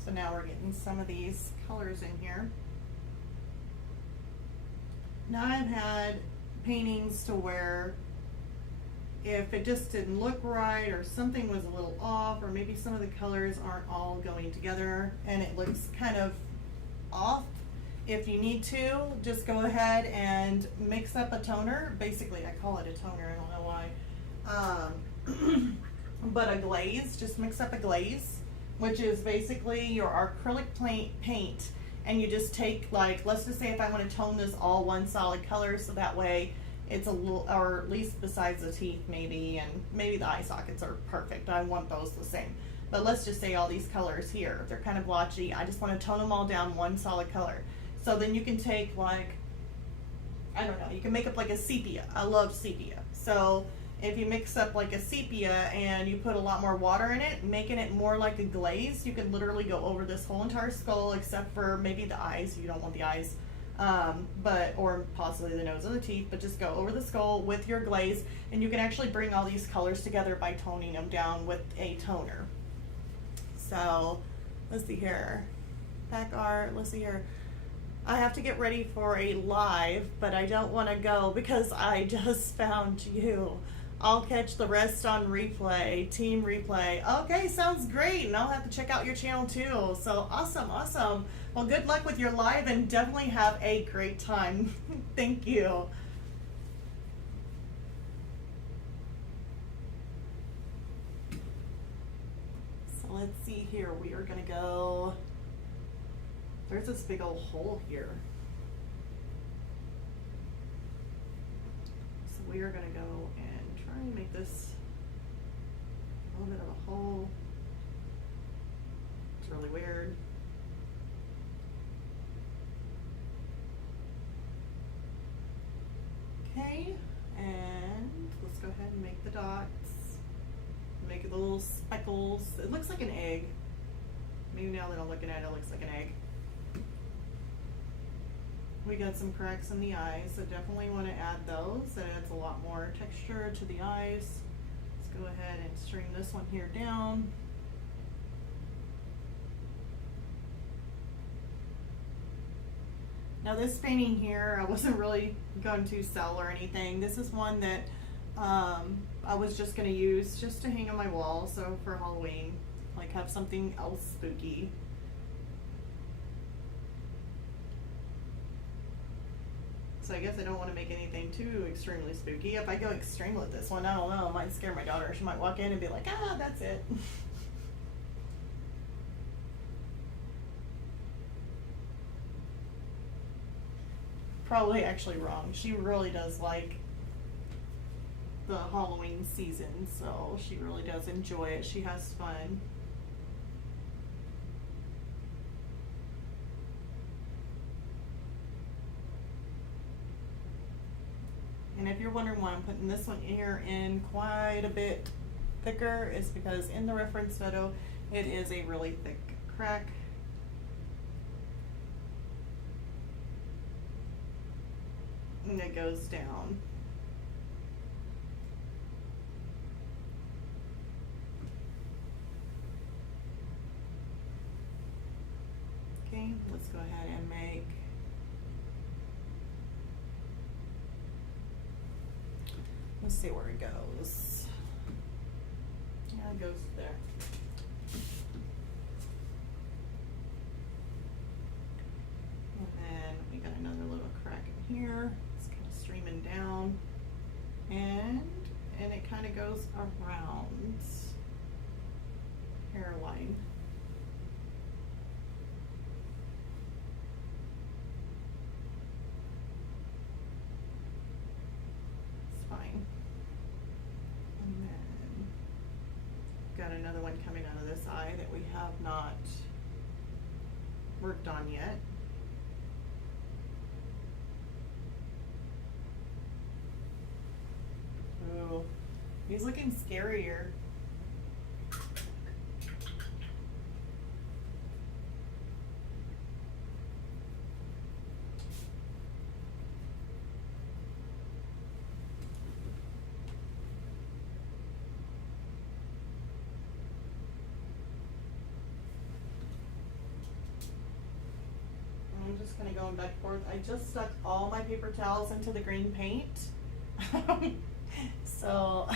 So now we're getting some of these colors in here. Now I've had paintings to where if it just didn't look right or something was a little off or maybe some of the colors aren't all going together and it looks kind of off, if you need to, just go ahead and mix up a toner. Basically, I call it a toner, I don't know why. But a glaze, just mix up a glaze which is basically your acrylic paint, and you just take, like, let's just say if I want to tone this all one solid color, so that way it's a little, or at least besides the teeth maybe, and maybe the eye sockets are perfect, I want those the same. But let's just say all these colors here, they're kind of blotchy, I just want to tone them all down one solid color. So then you can take, like, I don't know, you can make up like a sepia. I love sepia. So if you mix up like a sepia and you put a lot more water in it, making it more like a glaze, you can literally go over this whole entire skull except for maybe the eyes. You don't want the eyes, or possibly the nose or the teeth, but just go over the skull with your glaze, and you can actually bring all these colors together by toning them down with a toner. So let's see here, back art, let's see here. I have to get ready for a live, but I don't want to go because I just found you. I'll catch the rest on replay, team replay. Okay, sounds great, and I'll have to check out your channel too. So awesome, awesome. Well, good luck with your live, and definitely have a great time. Thank you. So let's see here. We are gonna go. There's this big old hole here. So we are gonna go and try and make this a little bit of a hole. It's really weird. Okay, and let's go ahead and make the dots. Make the little speckles. It looks like an egg. Maybe now that I'm looking at it, it looks like an egg. We got some cracks in the eyes, so definitely want to add those. That adds a lot more texture to the eyes. Let's go ahead and string this one here down. Now this painting here, I wasn't really going to sell or anything. This is one that I was just going to use just to hang on my wall, so for Halloween, like have something else spooky. So I guess I don't want to make anything too extremely spooky. If I go extreme with this one, I don't know, it might scare my daughter. She might walk in and be like, ah, that's it. Probably actually wrong. She really does like the Halloween season, so she really does enjoy it. She has fun. And if you're wondering why I'm putting this one here in quite a bit thicker, it's because in the reference photo it is a really thick crack. And it goes down. Okay, let's go ahead and make let's see where it goes. Yeah, it goes there. And then we got another little crack in here. It's kind of streaming down. And it kind of goes around hairline. Got another one coming out of this eye that we have not worked on yet. Ooh, he's looking scarier. I'm just kind of going back and forth. I just stuck all my paper towels into the green paint. So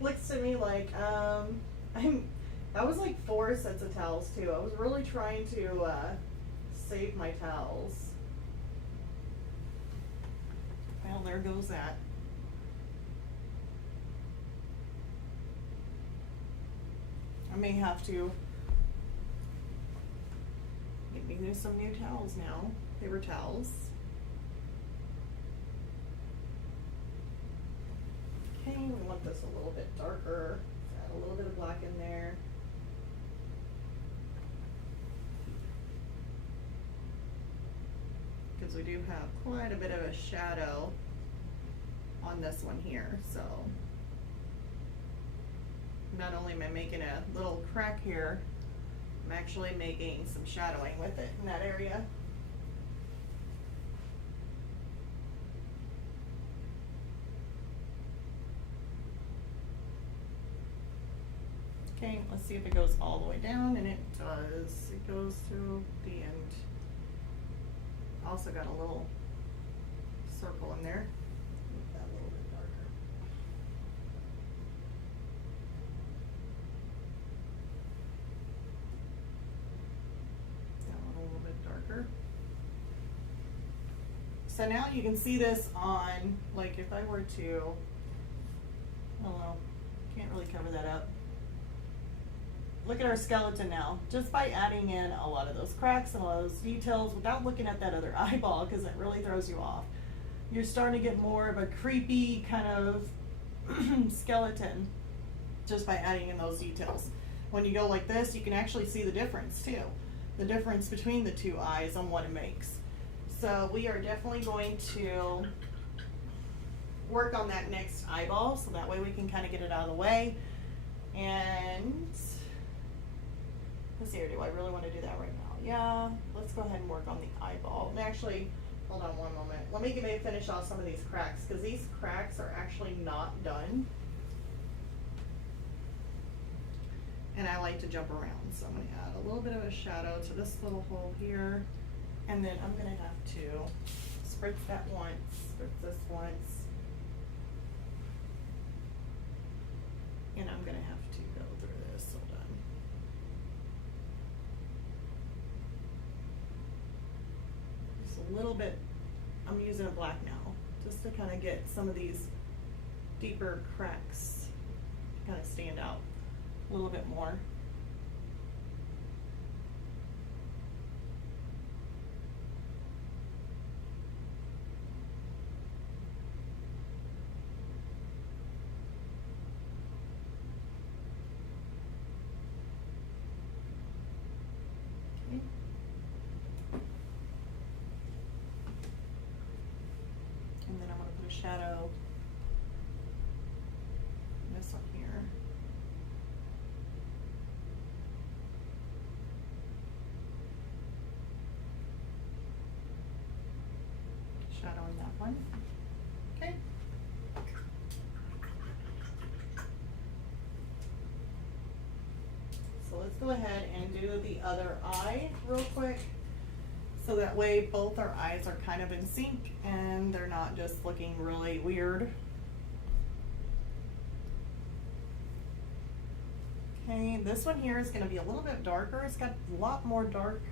looks to me like that was like 4 sets of towels too. I was really trying to save my towels. Well, there goes that. I may have to get me some new towels now, paper towels. Okay, we want this a little bit darker. Add a little bit of black in there. Because we do have quite a bit of a shadow on this one here, so not only am I making a little crack here, I'm actually making some shadowing with it in that area. Okay, let's see if it goes all the way down, and it does. It goes to the end. Also got a little circle in there. Make that a little bit darker. That one a little bit darker. So now you can see this on, like if I were to, I don't know, can't really cover that up. Look at our skeleton now, just by adding in a lot of those cracks and a lot of those details without looking at that other eyeball, because it really throws you off. You're starting to get more of a creepy kind of skeleton just by adding in those details. When you go like this, you can actually see the difference too. The difference between the two eyes on what it makes. So we are definitely going to work on that next eyeball, so that way we can kind of get it out of the way. And let's see here, do I really want to do that right now? Yeah, let's go ahead and work on the eyeball. And actually, hold on one moment. Let me finish off some of these cracks, because these cracks are actually not done. And I like to jump around, so I'm going to add a little bit of a shadow to this little hole here. And then I'm going to have to spritz that once, spritz this once. And I'm going to have to go through this. Hold on. Just a little bit. I'm using a black now, just to kind of get some of these deeper cracks to kind of stand out a little bit more. And then I'm going to put a shadow in this one here. Shadow in that one. Okay. So let's go ahead and do the other eye real quick. So that way both our eyes are kind of in sync and they're not just looking really weird. Okay, this one here is going to be a little bit darker. It's got a lot more dark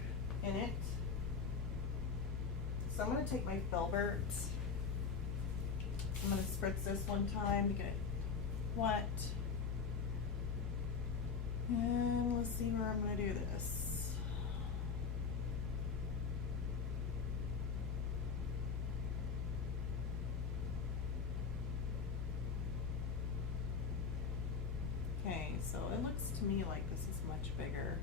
in it. So I'm going to take my filbert. I'm going to spritz this one time to get it wet. And let's see where I'm going to do this. Okay, so it looks to me like this is much bigger.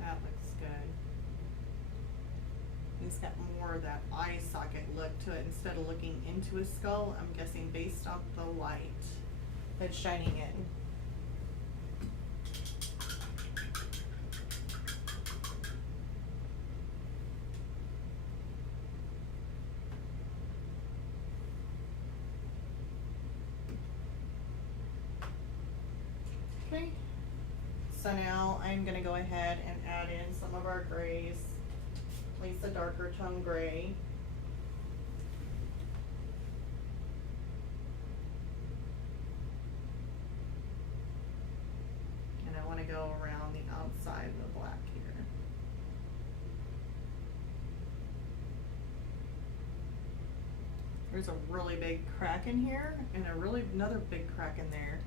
That looks good. He's got more of that eye socket look to it instead of looking into his skull. I'm guessing based off the light that's shining in. Okay, so now I'm going to go ahead and add in some of our grays, at least a darker tone gray. And I want to go around the outside of the black here. There's a really big crack in here and another big crack in there.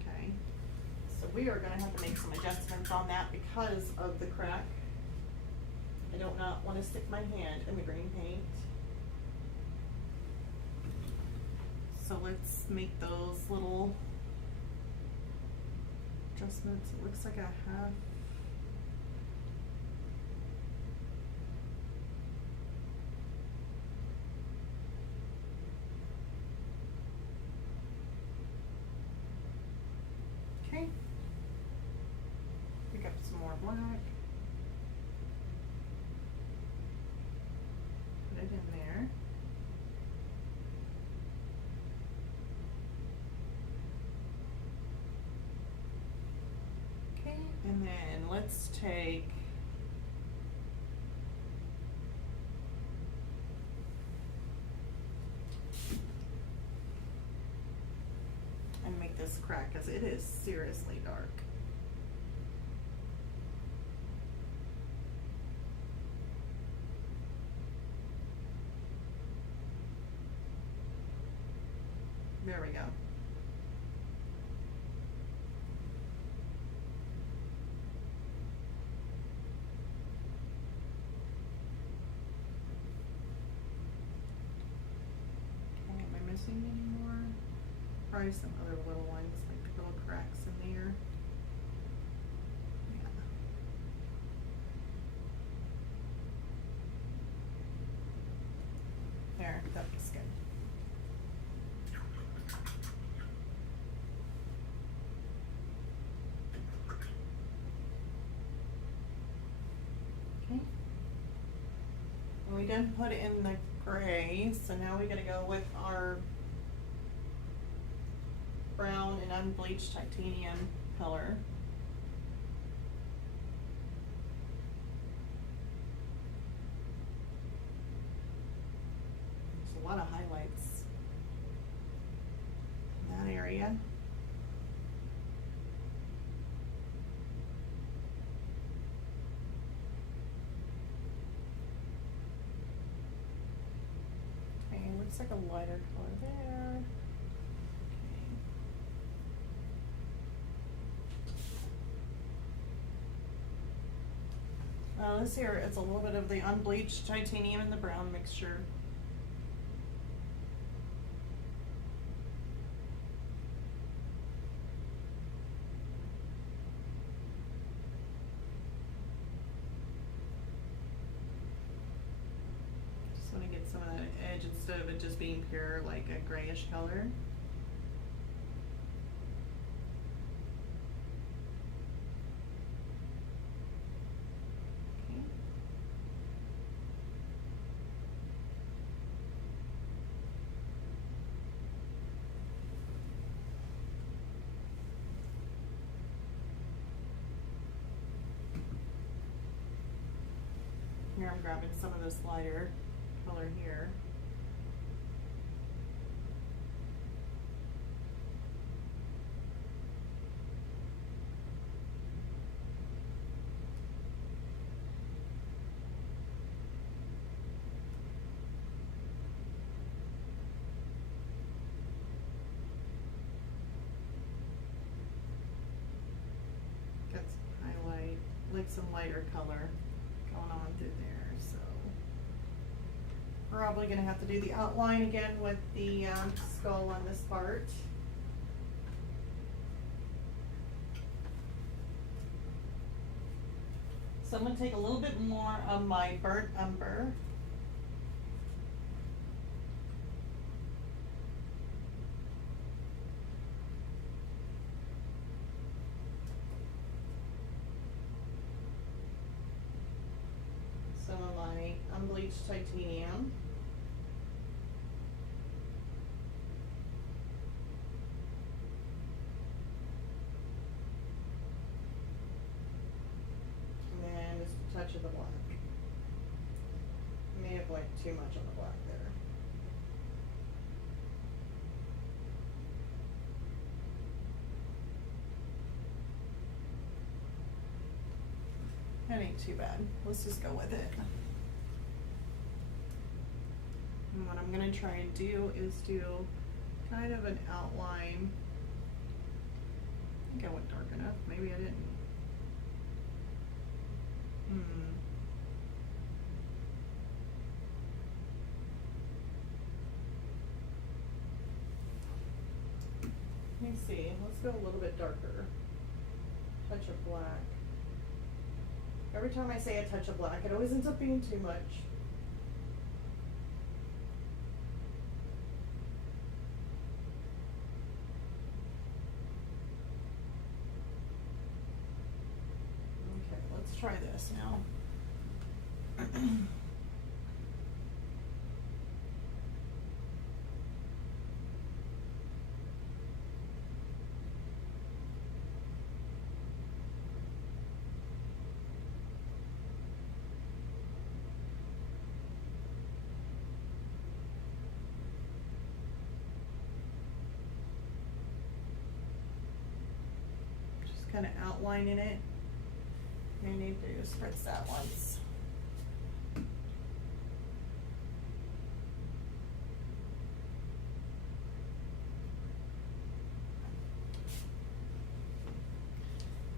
Okay, so we are going to have to make some adjustments on that because of the crack. I do not want to stick my hand in the green paint. So let's make those little adjustments. It looks like I have. Okay. Pick up some more black. Put it in there. Okay, and then let's take and make this crack because it is seriously dark. There we go. Okay, am I missing any more? Probably some other little ones, like little cracks in there. Yeah. There, that looks good. Okay. And we didn't put it in the gray, so now we gotta go with our brown and unbleached titanium color. There's a lot of highlights in that area. Okay, looks like a lighter color there. This here, it's a little bit of the unbleached titanium and the brown mixture. Just want to get some of that edge instead of it just being pure like a grayish color. Here I'm grabbing some of this lighter color here. Got some highlight, like some lighter color going on through there, so probably gonna have to do the outline again with the skull on this part. So I'm gonna take a little bit more of my burnt umber. Some of my unbleached titanium. too much on the black there. That ain't too bad. Let's just go with it. And what I'm gonna try and do is do kind of an outline. I think I went dark enough. Maybe I didn't. Let me see. Let's go a little bit darker. Touch of black. Every time I say a touch of black, it always ends up being too much. Okay, let's try this now. Kind of outlining it. I need to spritz that once.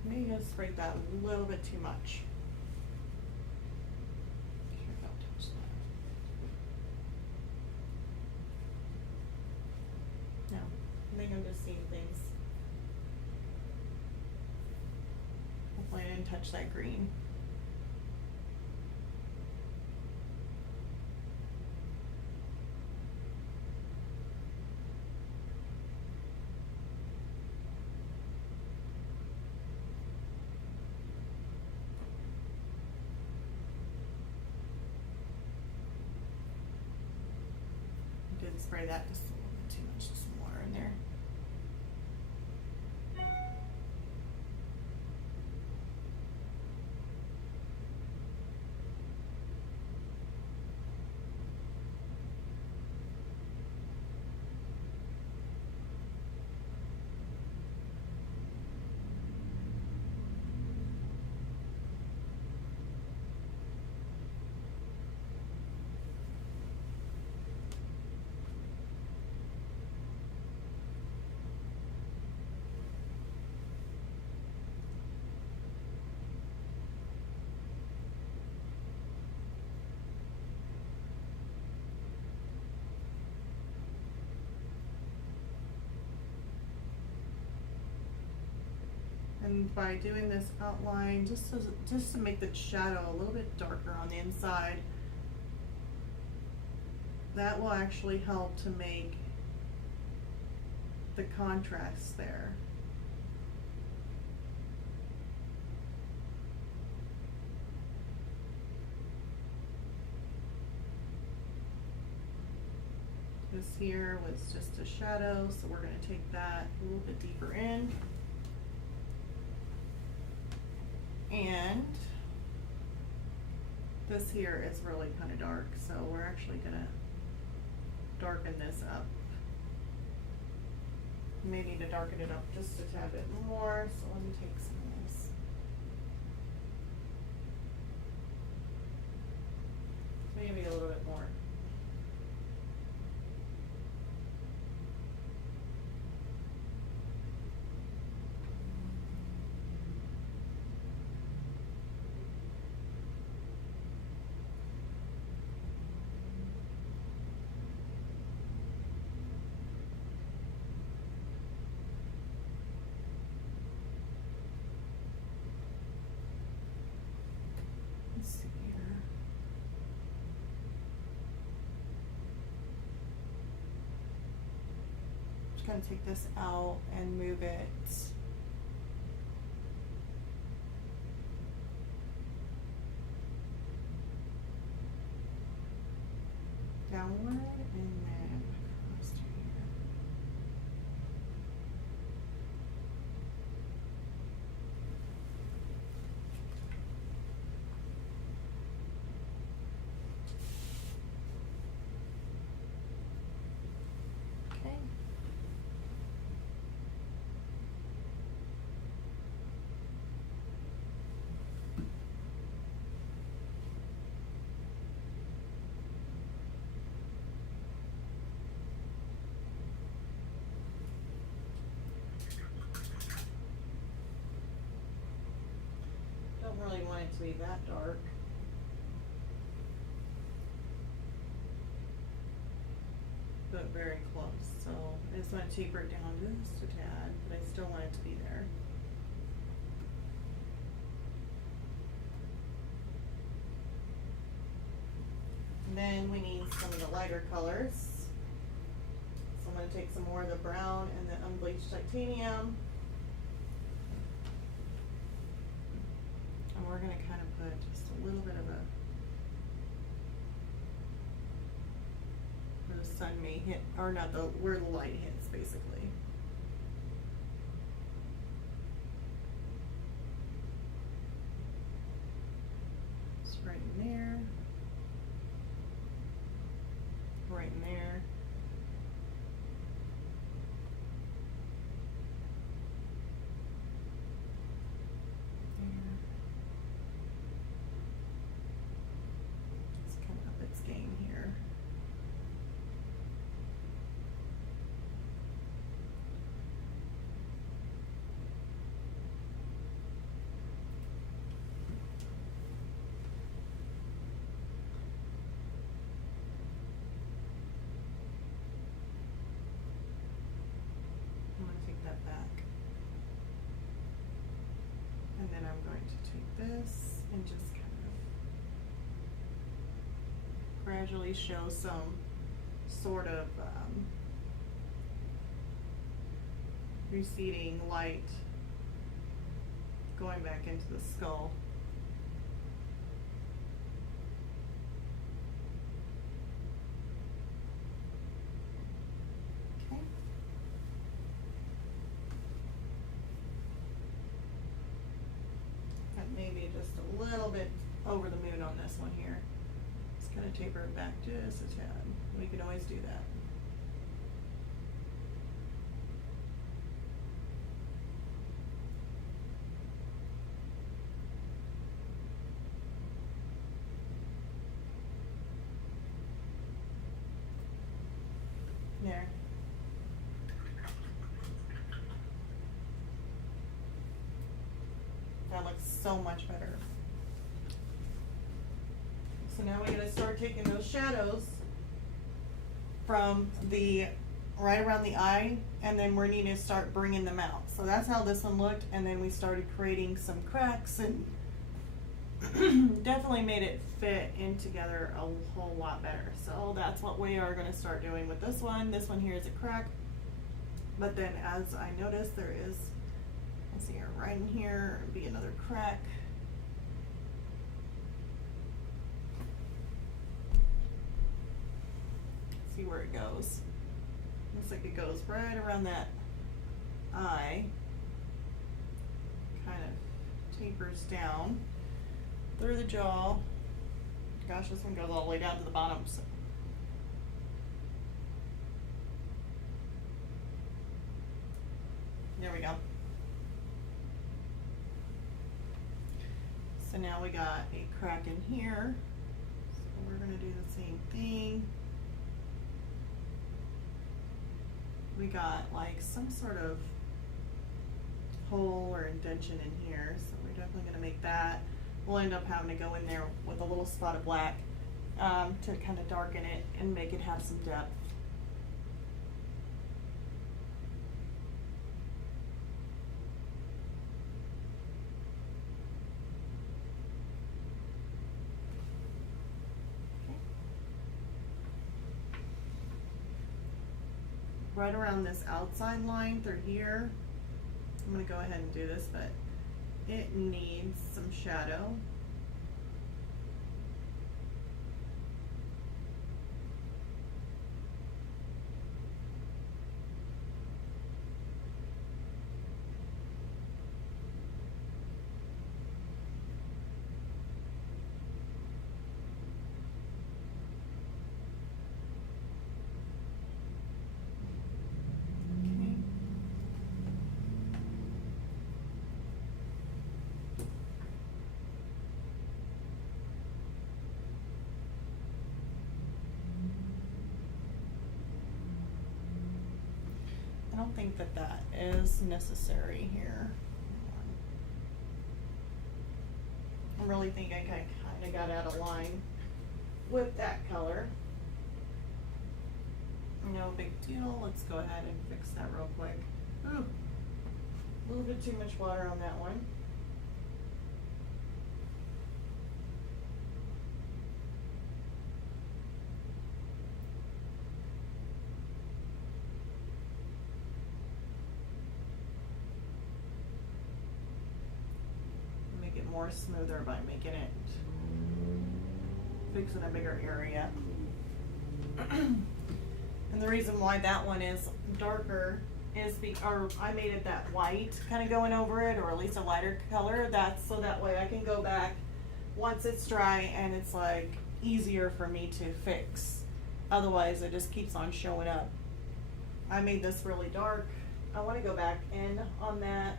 Maybe I sprayed that a little bit too much. Don't touch that. No, I think I'm just seeing things. Hopefully I didn't touch that green. I did spray that just a little bit too much, just some water in there. And by doing this outline, just to make the shadow a little bit darker on the inside, that will actually help to make the contrast there. This here was just a shadow, so we're going to take that a little bit deeper in. And this here is really kind of dark, so we're actually gonna darken this up. May need to darken it up just a tad bit more, so let me take some of this. Maybe a little bit more. Going to take this out and move it downward and then across to here. to be that dark. But very close. So I just want to taper it down just a tad, but I still want it to be there. And then we need some of the lighter colors. So I'm going to take some more of the brown and the unbleached titanium. And we're going to kind of put just a little bit of a, where the sun may hit, or not, where the light hits basically. Just right in there. Right in there. There. It's kind of up its game here. Back. And then I'm going to take this and just kind of gradually show some sort of receding light going back into the skull. Maybe just a little bit over the moon on this one here. Just kind of taper it back just a tad. We can always do that. There. That looks so much better. So now we're going to start taking those shadows from the right around the eye, and then we're needing to start bringing them out. So that's how this one looked, and then we started creating some cracks and definitely made it fit in together a whole lot better. So that's what we are going to start doing with this one. This one here is a crack, but then as I noticed, there is, let's see here, right in here would be another crack. See where it goes. Looks like it goes right around that eye. Kind of tapers down through the jaw. Gosh, this one goes all the way down to the bottom. So. There we go. So now we got a crack in here. So we're going to do the same thing. We got like some sort of hole or indention in here, so we're definitely going to make that. We'll end up having to go in there with a little spot of black to kind of darken it and make it have some depth. Right around this outside line through here, I'm going to go ahead and do this, but it needs some shadow. I don't think that that is necessary here. really think I kind of got out of line with that color. No big deal. Let's go ahead and fix that real quick. Ooh, a little bit too much water on that one. Make it more smoother by making it, fixing a bigger area. And the reason why that one is darker is or I made it that white kind of going over it, or at least a lighter color. That's so that way I can go back once it's dry and it's like easier for me to fix. Otherwise it just keeps on showing up. I made this really dark. I want to go back in on that.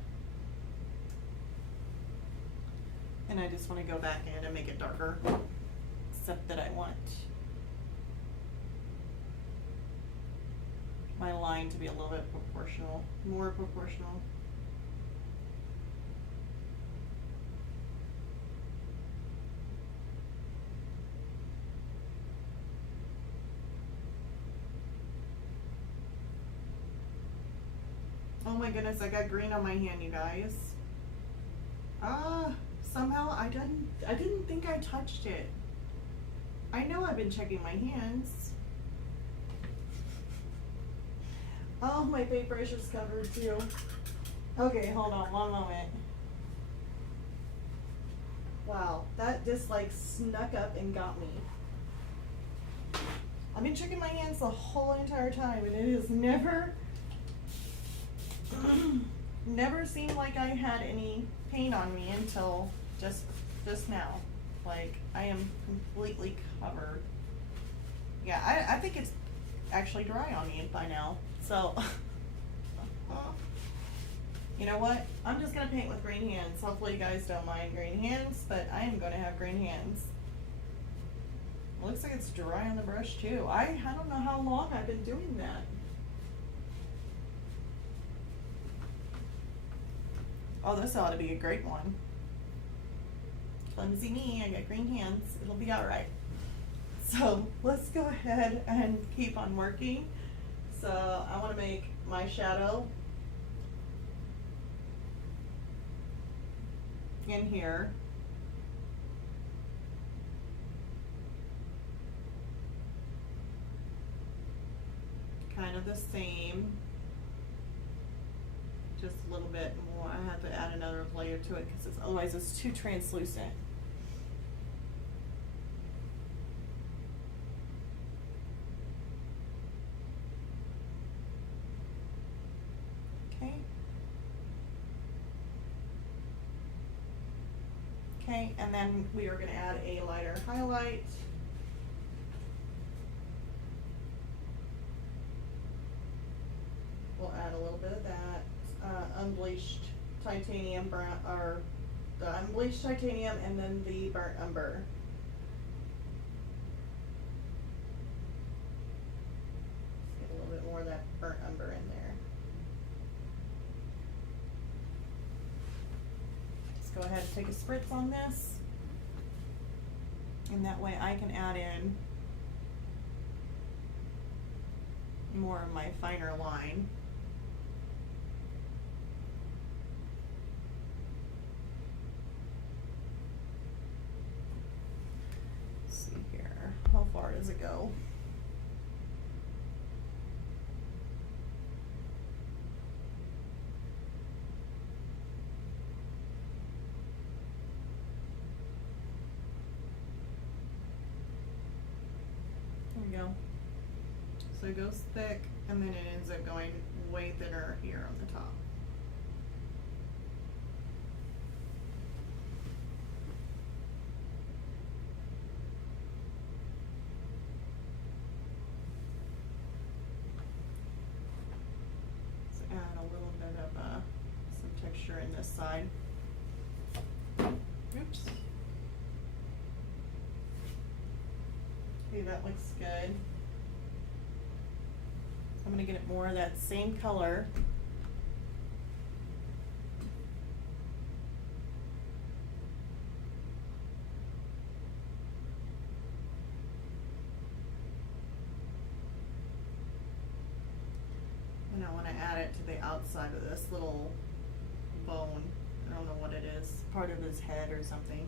And I just want to go back in and make it darker, except that I want my line to be a little bit proportional, more proportional. Oh my goodness, I got green on my hand, you guys. Somehow I didn't think I touched it. I know I've been checking my hands. Oh, my paintbrush is covered too. Okay, hold on one moment. Wow, that just like snuck up and got me. I've been checking my hands the whole entire time and it has never never seemed like I had any paint on me until just now. Like, I am completely covered. Yeah, I think it's actually dry on me by now. So, you know what? I'm just gonna paint with green hands. Hopefully you guys don't mind green hands, but I am gonna have green hands. Looks like it's dry on the brush too. I don't know how long I've been doing that. Oh, this ought to be a great one. Clumsy me, I got green hands. It'll be alright. So let's go ahead and keep on working. So I want to make my shadow in here. Kind of the same, just a little bit more. I have to add another layer to it because otherwise it's too translucent. Okay, and then we are going to add a lighter highlight. We'll add a little bit of that unbleached titanium brown, or the unbleached titanium, and then the burnt umber. Let's get a little bit more of that burnt umber in there. Go ahead and take a spritz on this, and that way I can add in more of my finer line. Let's see here, how far does it go? Go. So it goes thick and then it ends up going way thinner here on the top. Let's add a little bit of some texture in this side. Oops. Okay, that looks good. So I'm going to get it more of that same color. I want to add it to the outside of this little bone. I don't know what it is, part of his head or something.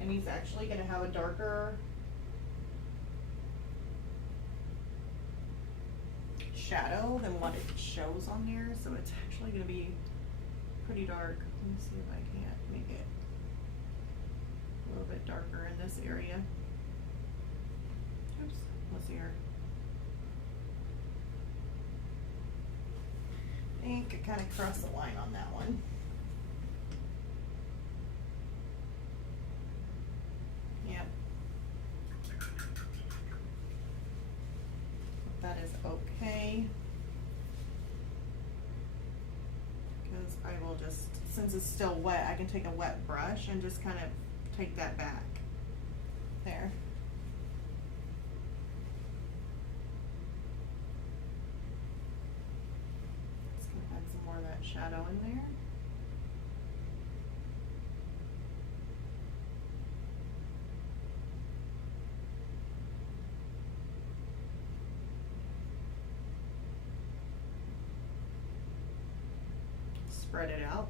And he's actually going to have a darker shadow than what it shows on there, so it's actually going to be pretty dark. Let me see if I can't make it a little bit darker in this area. Oops, what's here? I think I kind of crossed the line on that one. Yep. That is okay. Because I will just, since it's still wet, I can take a wet brush and just kind of take that back. There. Just gonna add some more of that shadow in there. Spread it out.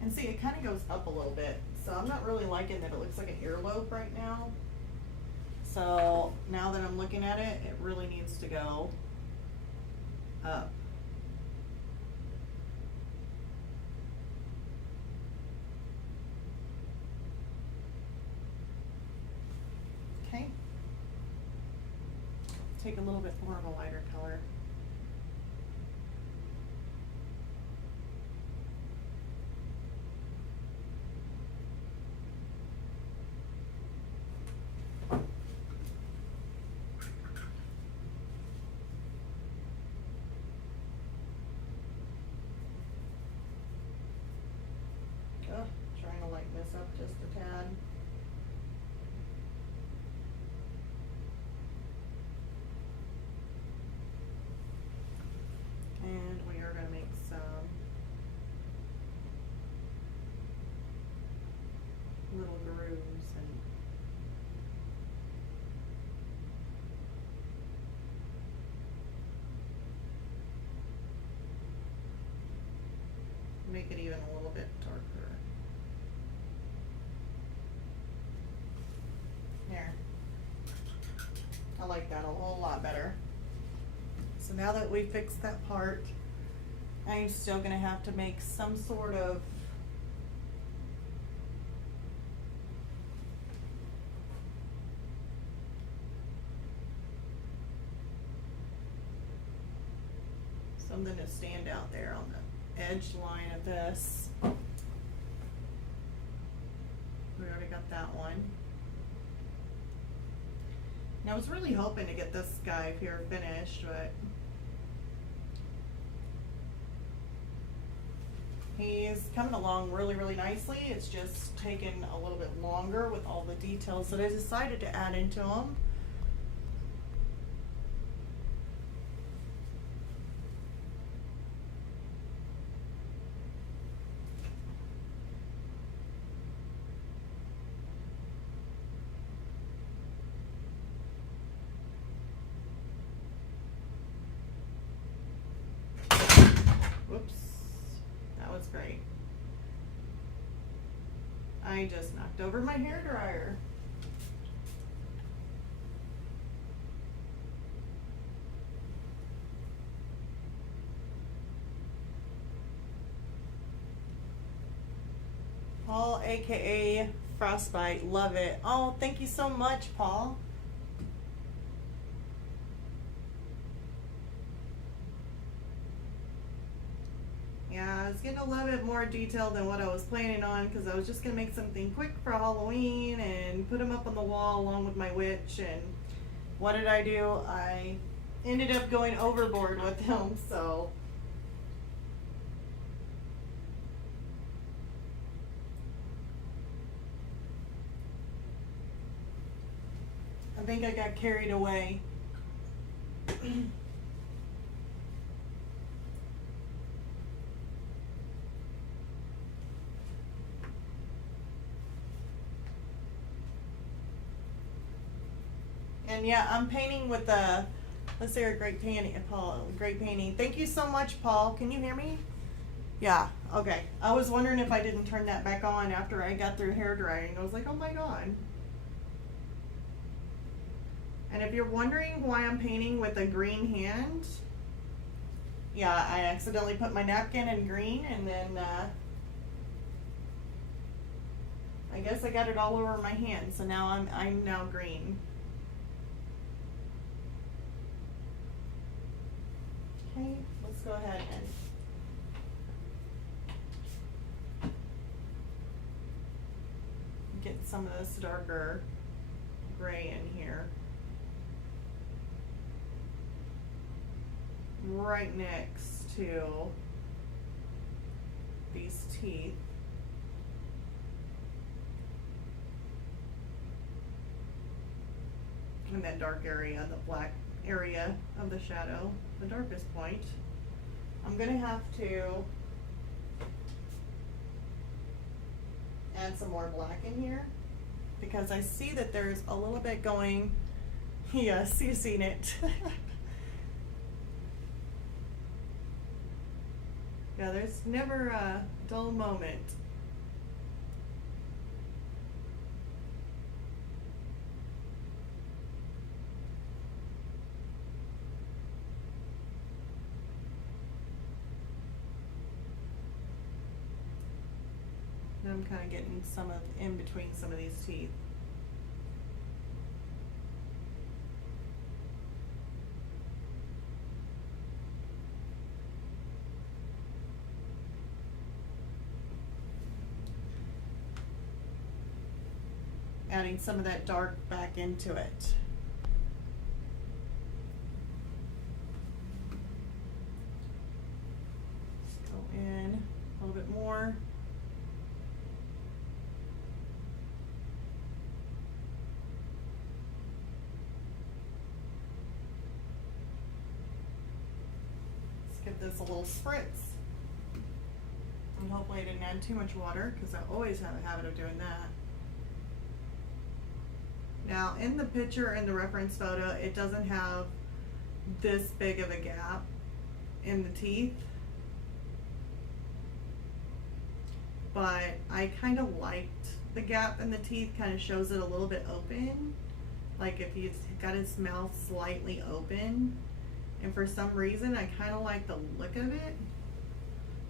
And see, it kind of goes up a little bit, so I'm not really liking that it looks like an earlobe right now. So now that I'm looking at it, it really needs to go up. Okay. Take a little bit more of a lighter color. Trying to lighten this up just a tad. And we are going to make some little grooves and make it even a little bit darker. There. I like that a whole lot better. So now that we fixed that part, I'm still going to have to make some sort of something to stand out there on the edge line of this. We already got that one. Now I was really hoping to get this guy here finished, but he's coming along really, really nicely. It's just taken a little bit longer with all the details that I decided to add into him. Whoops, that was great. I just knocked over my hairdryer. Paul, aka Frostbite, love it. Oh, thank you so much, Paul. Yeah, I was getting a little bit more detail than what I was planning on because I was just going to make something quick for Halloween and put them up on the wall along with my witch. And what did I do? I ended up going overboard with them, so. I think I got carried away. And yeah, I'm painting with the, let's say, great painting, Paul, great painting. Thank you so much, Paul. Can you hear me? Yeah, okay. I was wondering if I didn't turn that back on after I got through hair drying. I was like, oh my God. And if you're wondering why I'm painting with a green hand, yeah, I accidentally put my napkin in green, and then I guess I got it all over my hand, so now I'm now green. Okay, let's go ahead and get some of this darker gray in here. Right next to these teeth. And that dark area, the black area of the shadow, the darkest point. I'm gonna have to add some more black in here because I see that there's a little bit going, yes, you've seen it. Yeah, there's never a dull moment. And I'm kind of getting some of in between some of these teeth. Adding some of that dark back into it. Just go in a little bit more. Let's give this a little spritz. And hopefully I didn't add too much water because I always have a habit of doing that. Now in the picture, in the reference photo, it doesn't have this big of a gap in the teeth, but I kind of liked the gap in the teeth, kind of shows it a little bit open, like if you've got his mouth slightly open, and for some reason I kind of like the look of it.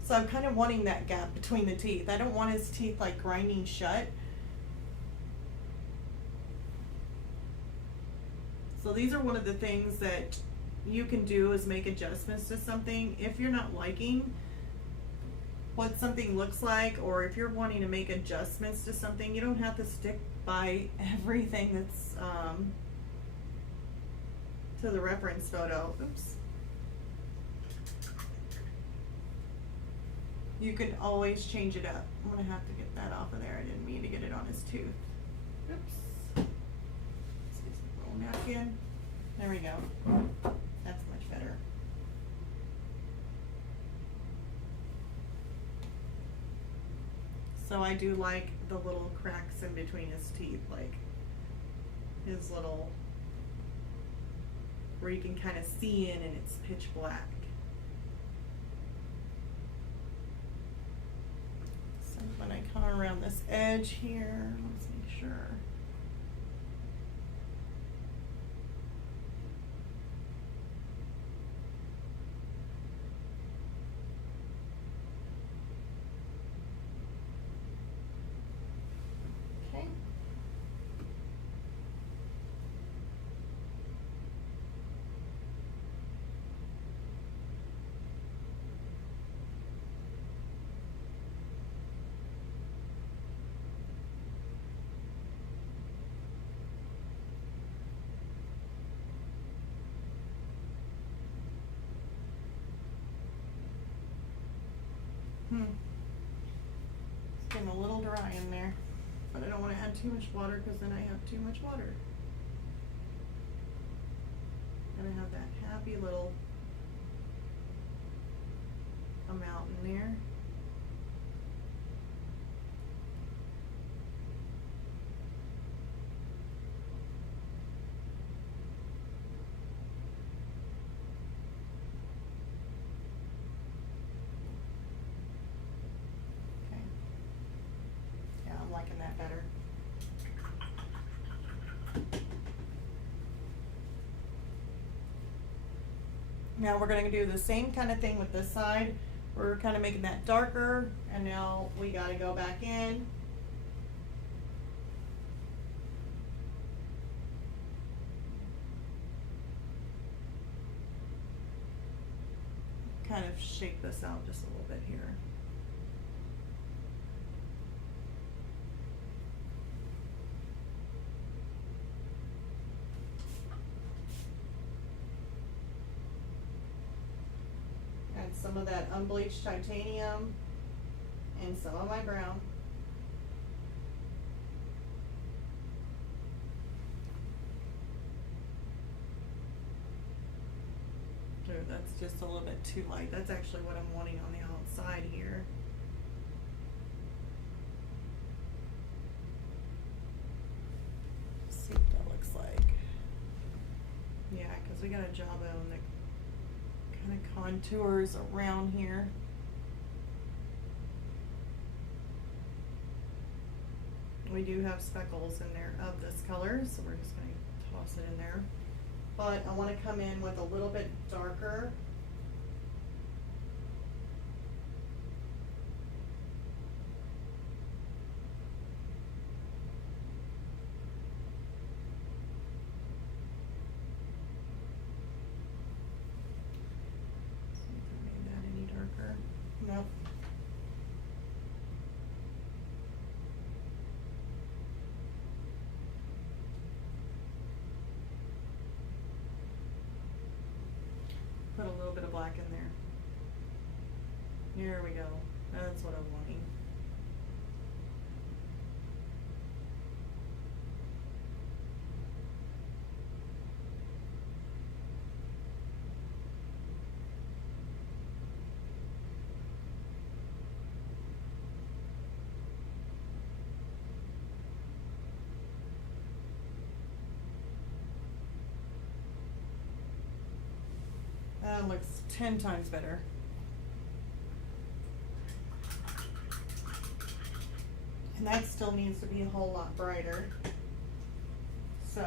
So I'm kind of wanting that gap between the teeth. I don't want his teeth like grinding shut. So these are one of the things that you can do is make adjustments to something. If you're not liking what something looks like, or if you're wanting to make adjustments to something, you don't have to stick by everything that's to the reference photo. Oops. You can always change it up. I'm gonna have to get that off of there. I didn't mean to get it on his tooth. Oops. Napkin. There we go. That's much better. So I do like the little cracks in between his teeth, like his little, where you can kind of see in and it's pitch black. So when I come around this edge here, let's make sure. It's getting a little dry in there, but I don't want to add too much water because then I have too much water. And I have that happy little amount in there. better. Now we're going to do the same kind of thing with this side. We're kind of making that darker, and now we got to go back in. Kind of shake this out just a little bit here. Add some of that unbleached titanium and some of my brown. That's just a little bit too light. That's actually what I'm wanting on the outside here. Let's see what that looks like. Yeah, because we got a job on the kind of contours around here. We do have speckles in there of this color, so we're just going to toss it in there. But I want to come in with a little bit darker. See if I made that any darker. Nope. Put a little bit of black in there. Here we go. That's what I'm wanting. That looks 10 times better. And that still needs to be a whole lot brighter. So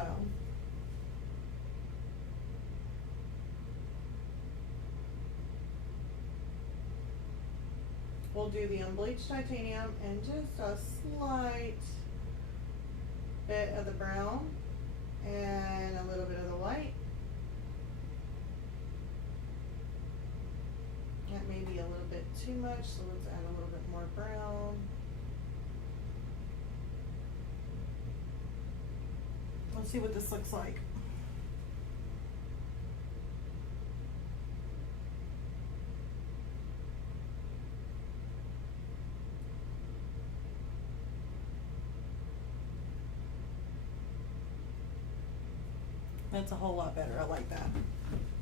we'll do the unbleached titanium and just a slight bit of the brown and a little bit of the white. That may be a little bit too much, so let's add a little bit more brown. Let's see what this looks like. That's a whole lot better. I like that.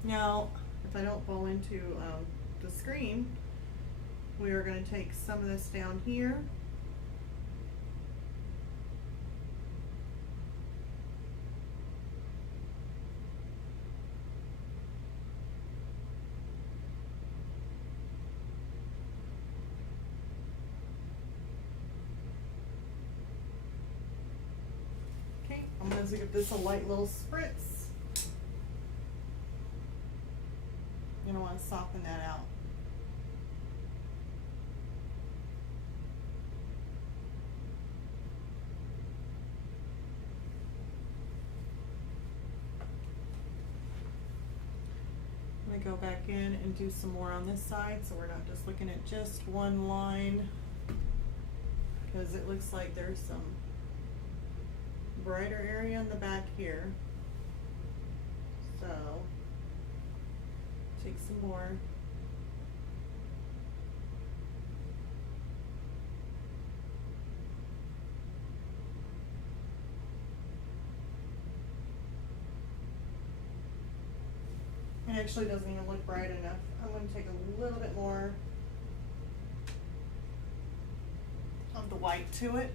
Now, if I don't fall into the screen, we are going to take some of this down here. Okay, I'm going to give this a light little spritz. You're going to want to soften that out. I'm going to go back in and do some more on this side, so we're not just looking at just one line, because it looks like there's some brighter area in the back here. So take some more. It actually doesn't even look bright enough. I'm going to take a little bit more of the white to it.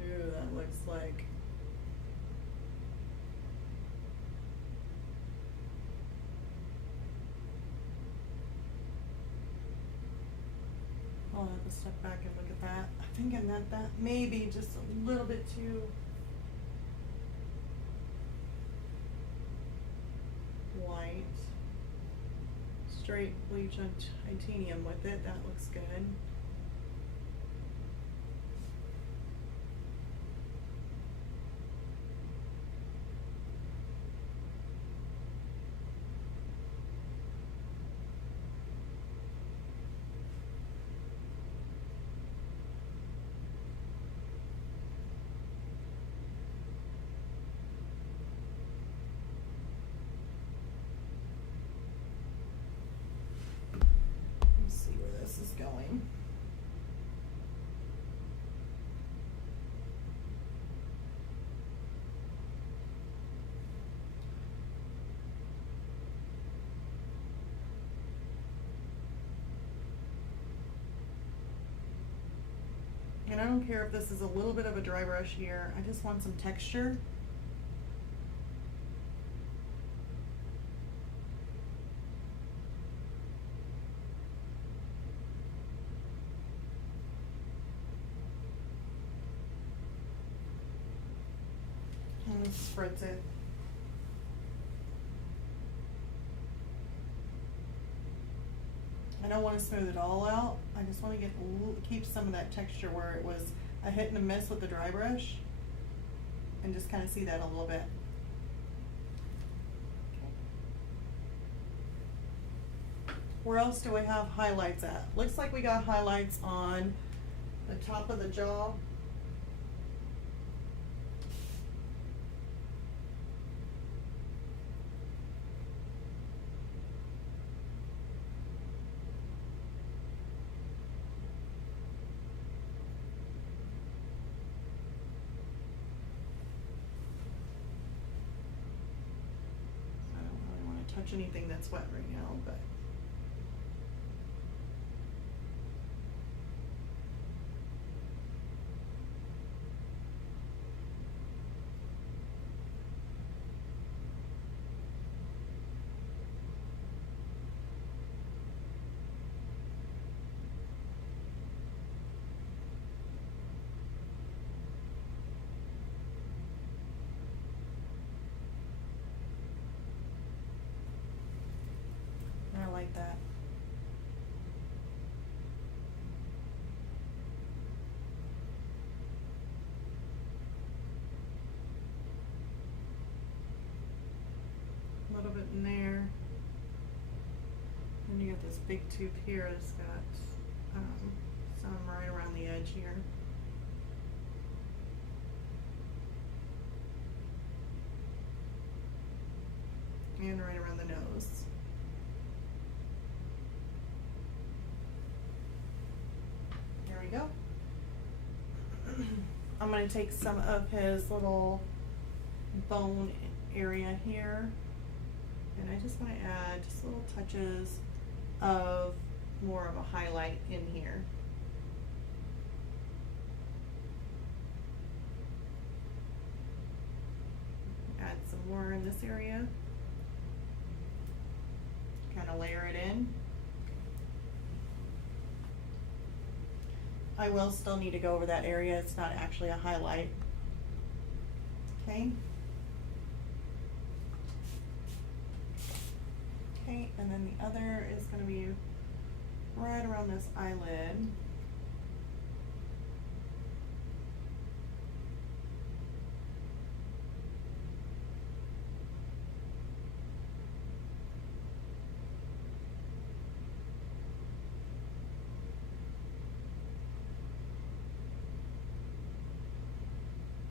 Ooh, that looks like I'll have to step back and look at that. I'm thinking that that may be just a little bit too white. Straight bleach on titanium with it, that looks good. Going. And I don't care if this is a little bit of a dry brush here, I just want some texture. Spreads it. I don't want to smooth it all out. I just want to keep some of that texture where it was a hit and a miss with the dry brush, and just kind of see that a little bit. Where else do we have highlights at? Looks like we got highlights on the top of the jaw. Touch anything that's wet right now, but I like that. A little bit in there. And you got this big tooth here that's got some right around the edge here. And right around the nose. There we go. I'm going to take some of his little bone area here, and I just want to add just little touches of more of a highlight in here. Add some more in this area. Kind of layer it in. I will still need to go over that area. It's not actually a highlight. Okay. Okay, and then the other is going to be right around this eyelid.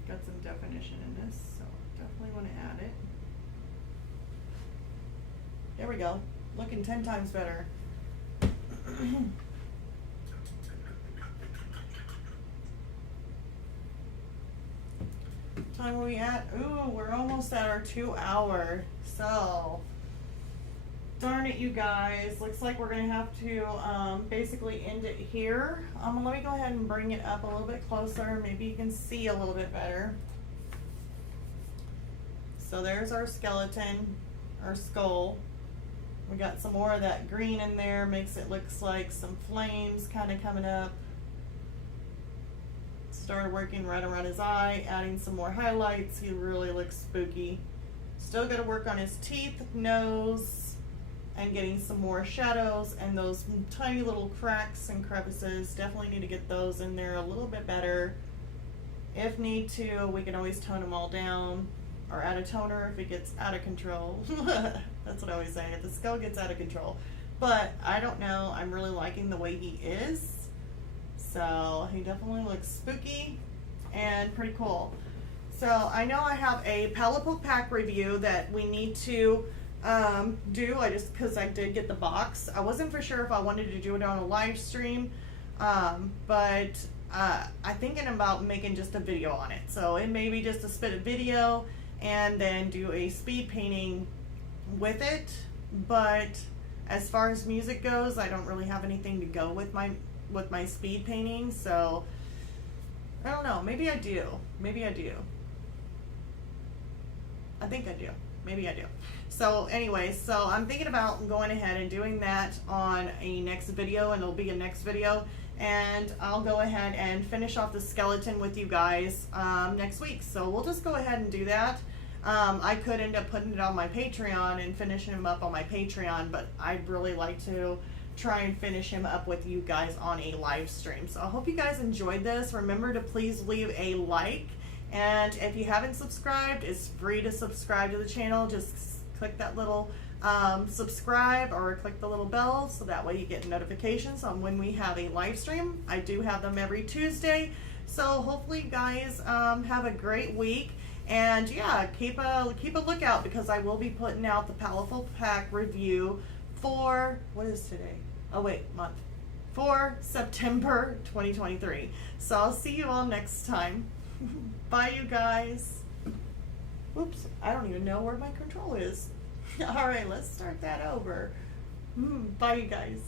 Got some definition in this, so definitely want to add it. There we go, looking 10 times better. Time are we at? Ooh, we're almost at our 2 hour. So, darn it, you guys. Looks like we're gonna have to basically end it here. Let me go ahead and bring it up a little bit closer. Maybe you can see a little bit better. So there's our skeleton, our skull. We got some more of that green in there, makes it looks like some flames kind of coming up. Started working right around his eye, adding some more highlights. He really looks spooky. Still got to work on his teeth, nose, and getting some more shadows, and those tiny little cracks and crevices. Definitely need to get those in there a little bit better. If need to, we can always tone them all down or add a toner if it gets out of control. That's what I always say, if the skull gets out of control. But I don't know, I'm really liking the way he is. So he definitely looks spooky and pretty cool. So I know I have a Palipo pack review that we need to do. Because I did get the box. I wasn't for sure if I wanted to do it on a live stream, but I'm thinking about making just a video on it. So it may be just a spit of video and then do a speed painting with it. But as far as music goes, I don't really have anything to go with my speed painting. So I don't know. Maybe I do. Maybe I do. I think I do. Maybe I do. So anyway, so I'm thinking about going ahead and doing that on a next video, and it'll be a next video, and I'll go ahead and finish off the skeleton with you guys next week. So we'll just go ahead and do that. I could end up putting it on my Patreon and finishing him up on my Patreon, but I'd really like to try and finish him up with you guys on a live stream. So I hope you guys enjoyed this. Remember to please leave a like, and if you haven't subscribed, it's free to subscribe to the channel. Just click that little subscribe, or click the little bell, so that way you get notifications on when we have a live stream. I do have them every Tuesday. So hopefully you guys have a great week. And yeah, keep a lookout, because I will be putting out the Palipo pack review for, what is today? Oh wait, month. For September 2023. So I'll see you all next time. Bye, you guys. Oops, I don't even know where my control is. All right, let's start that over. Bye, you guys.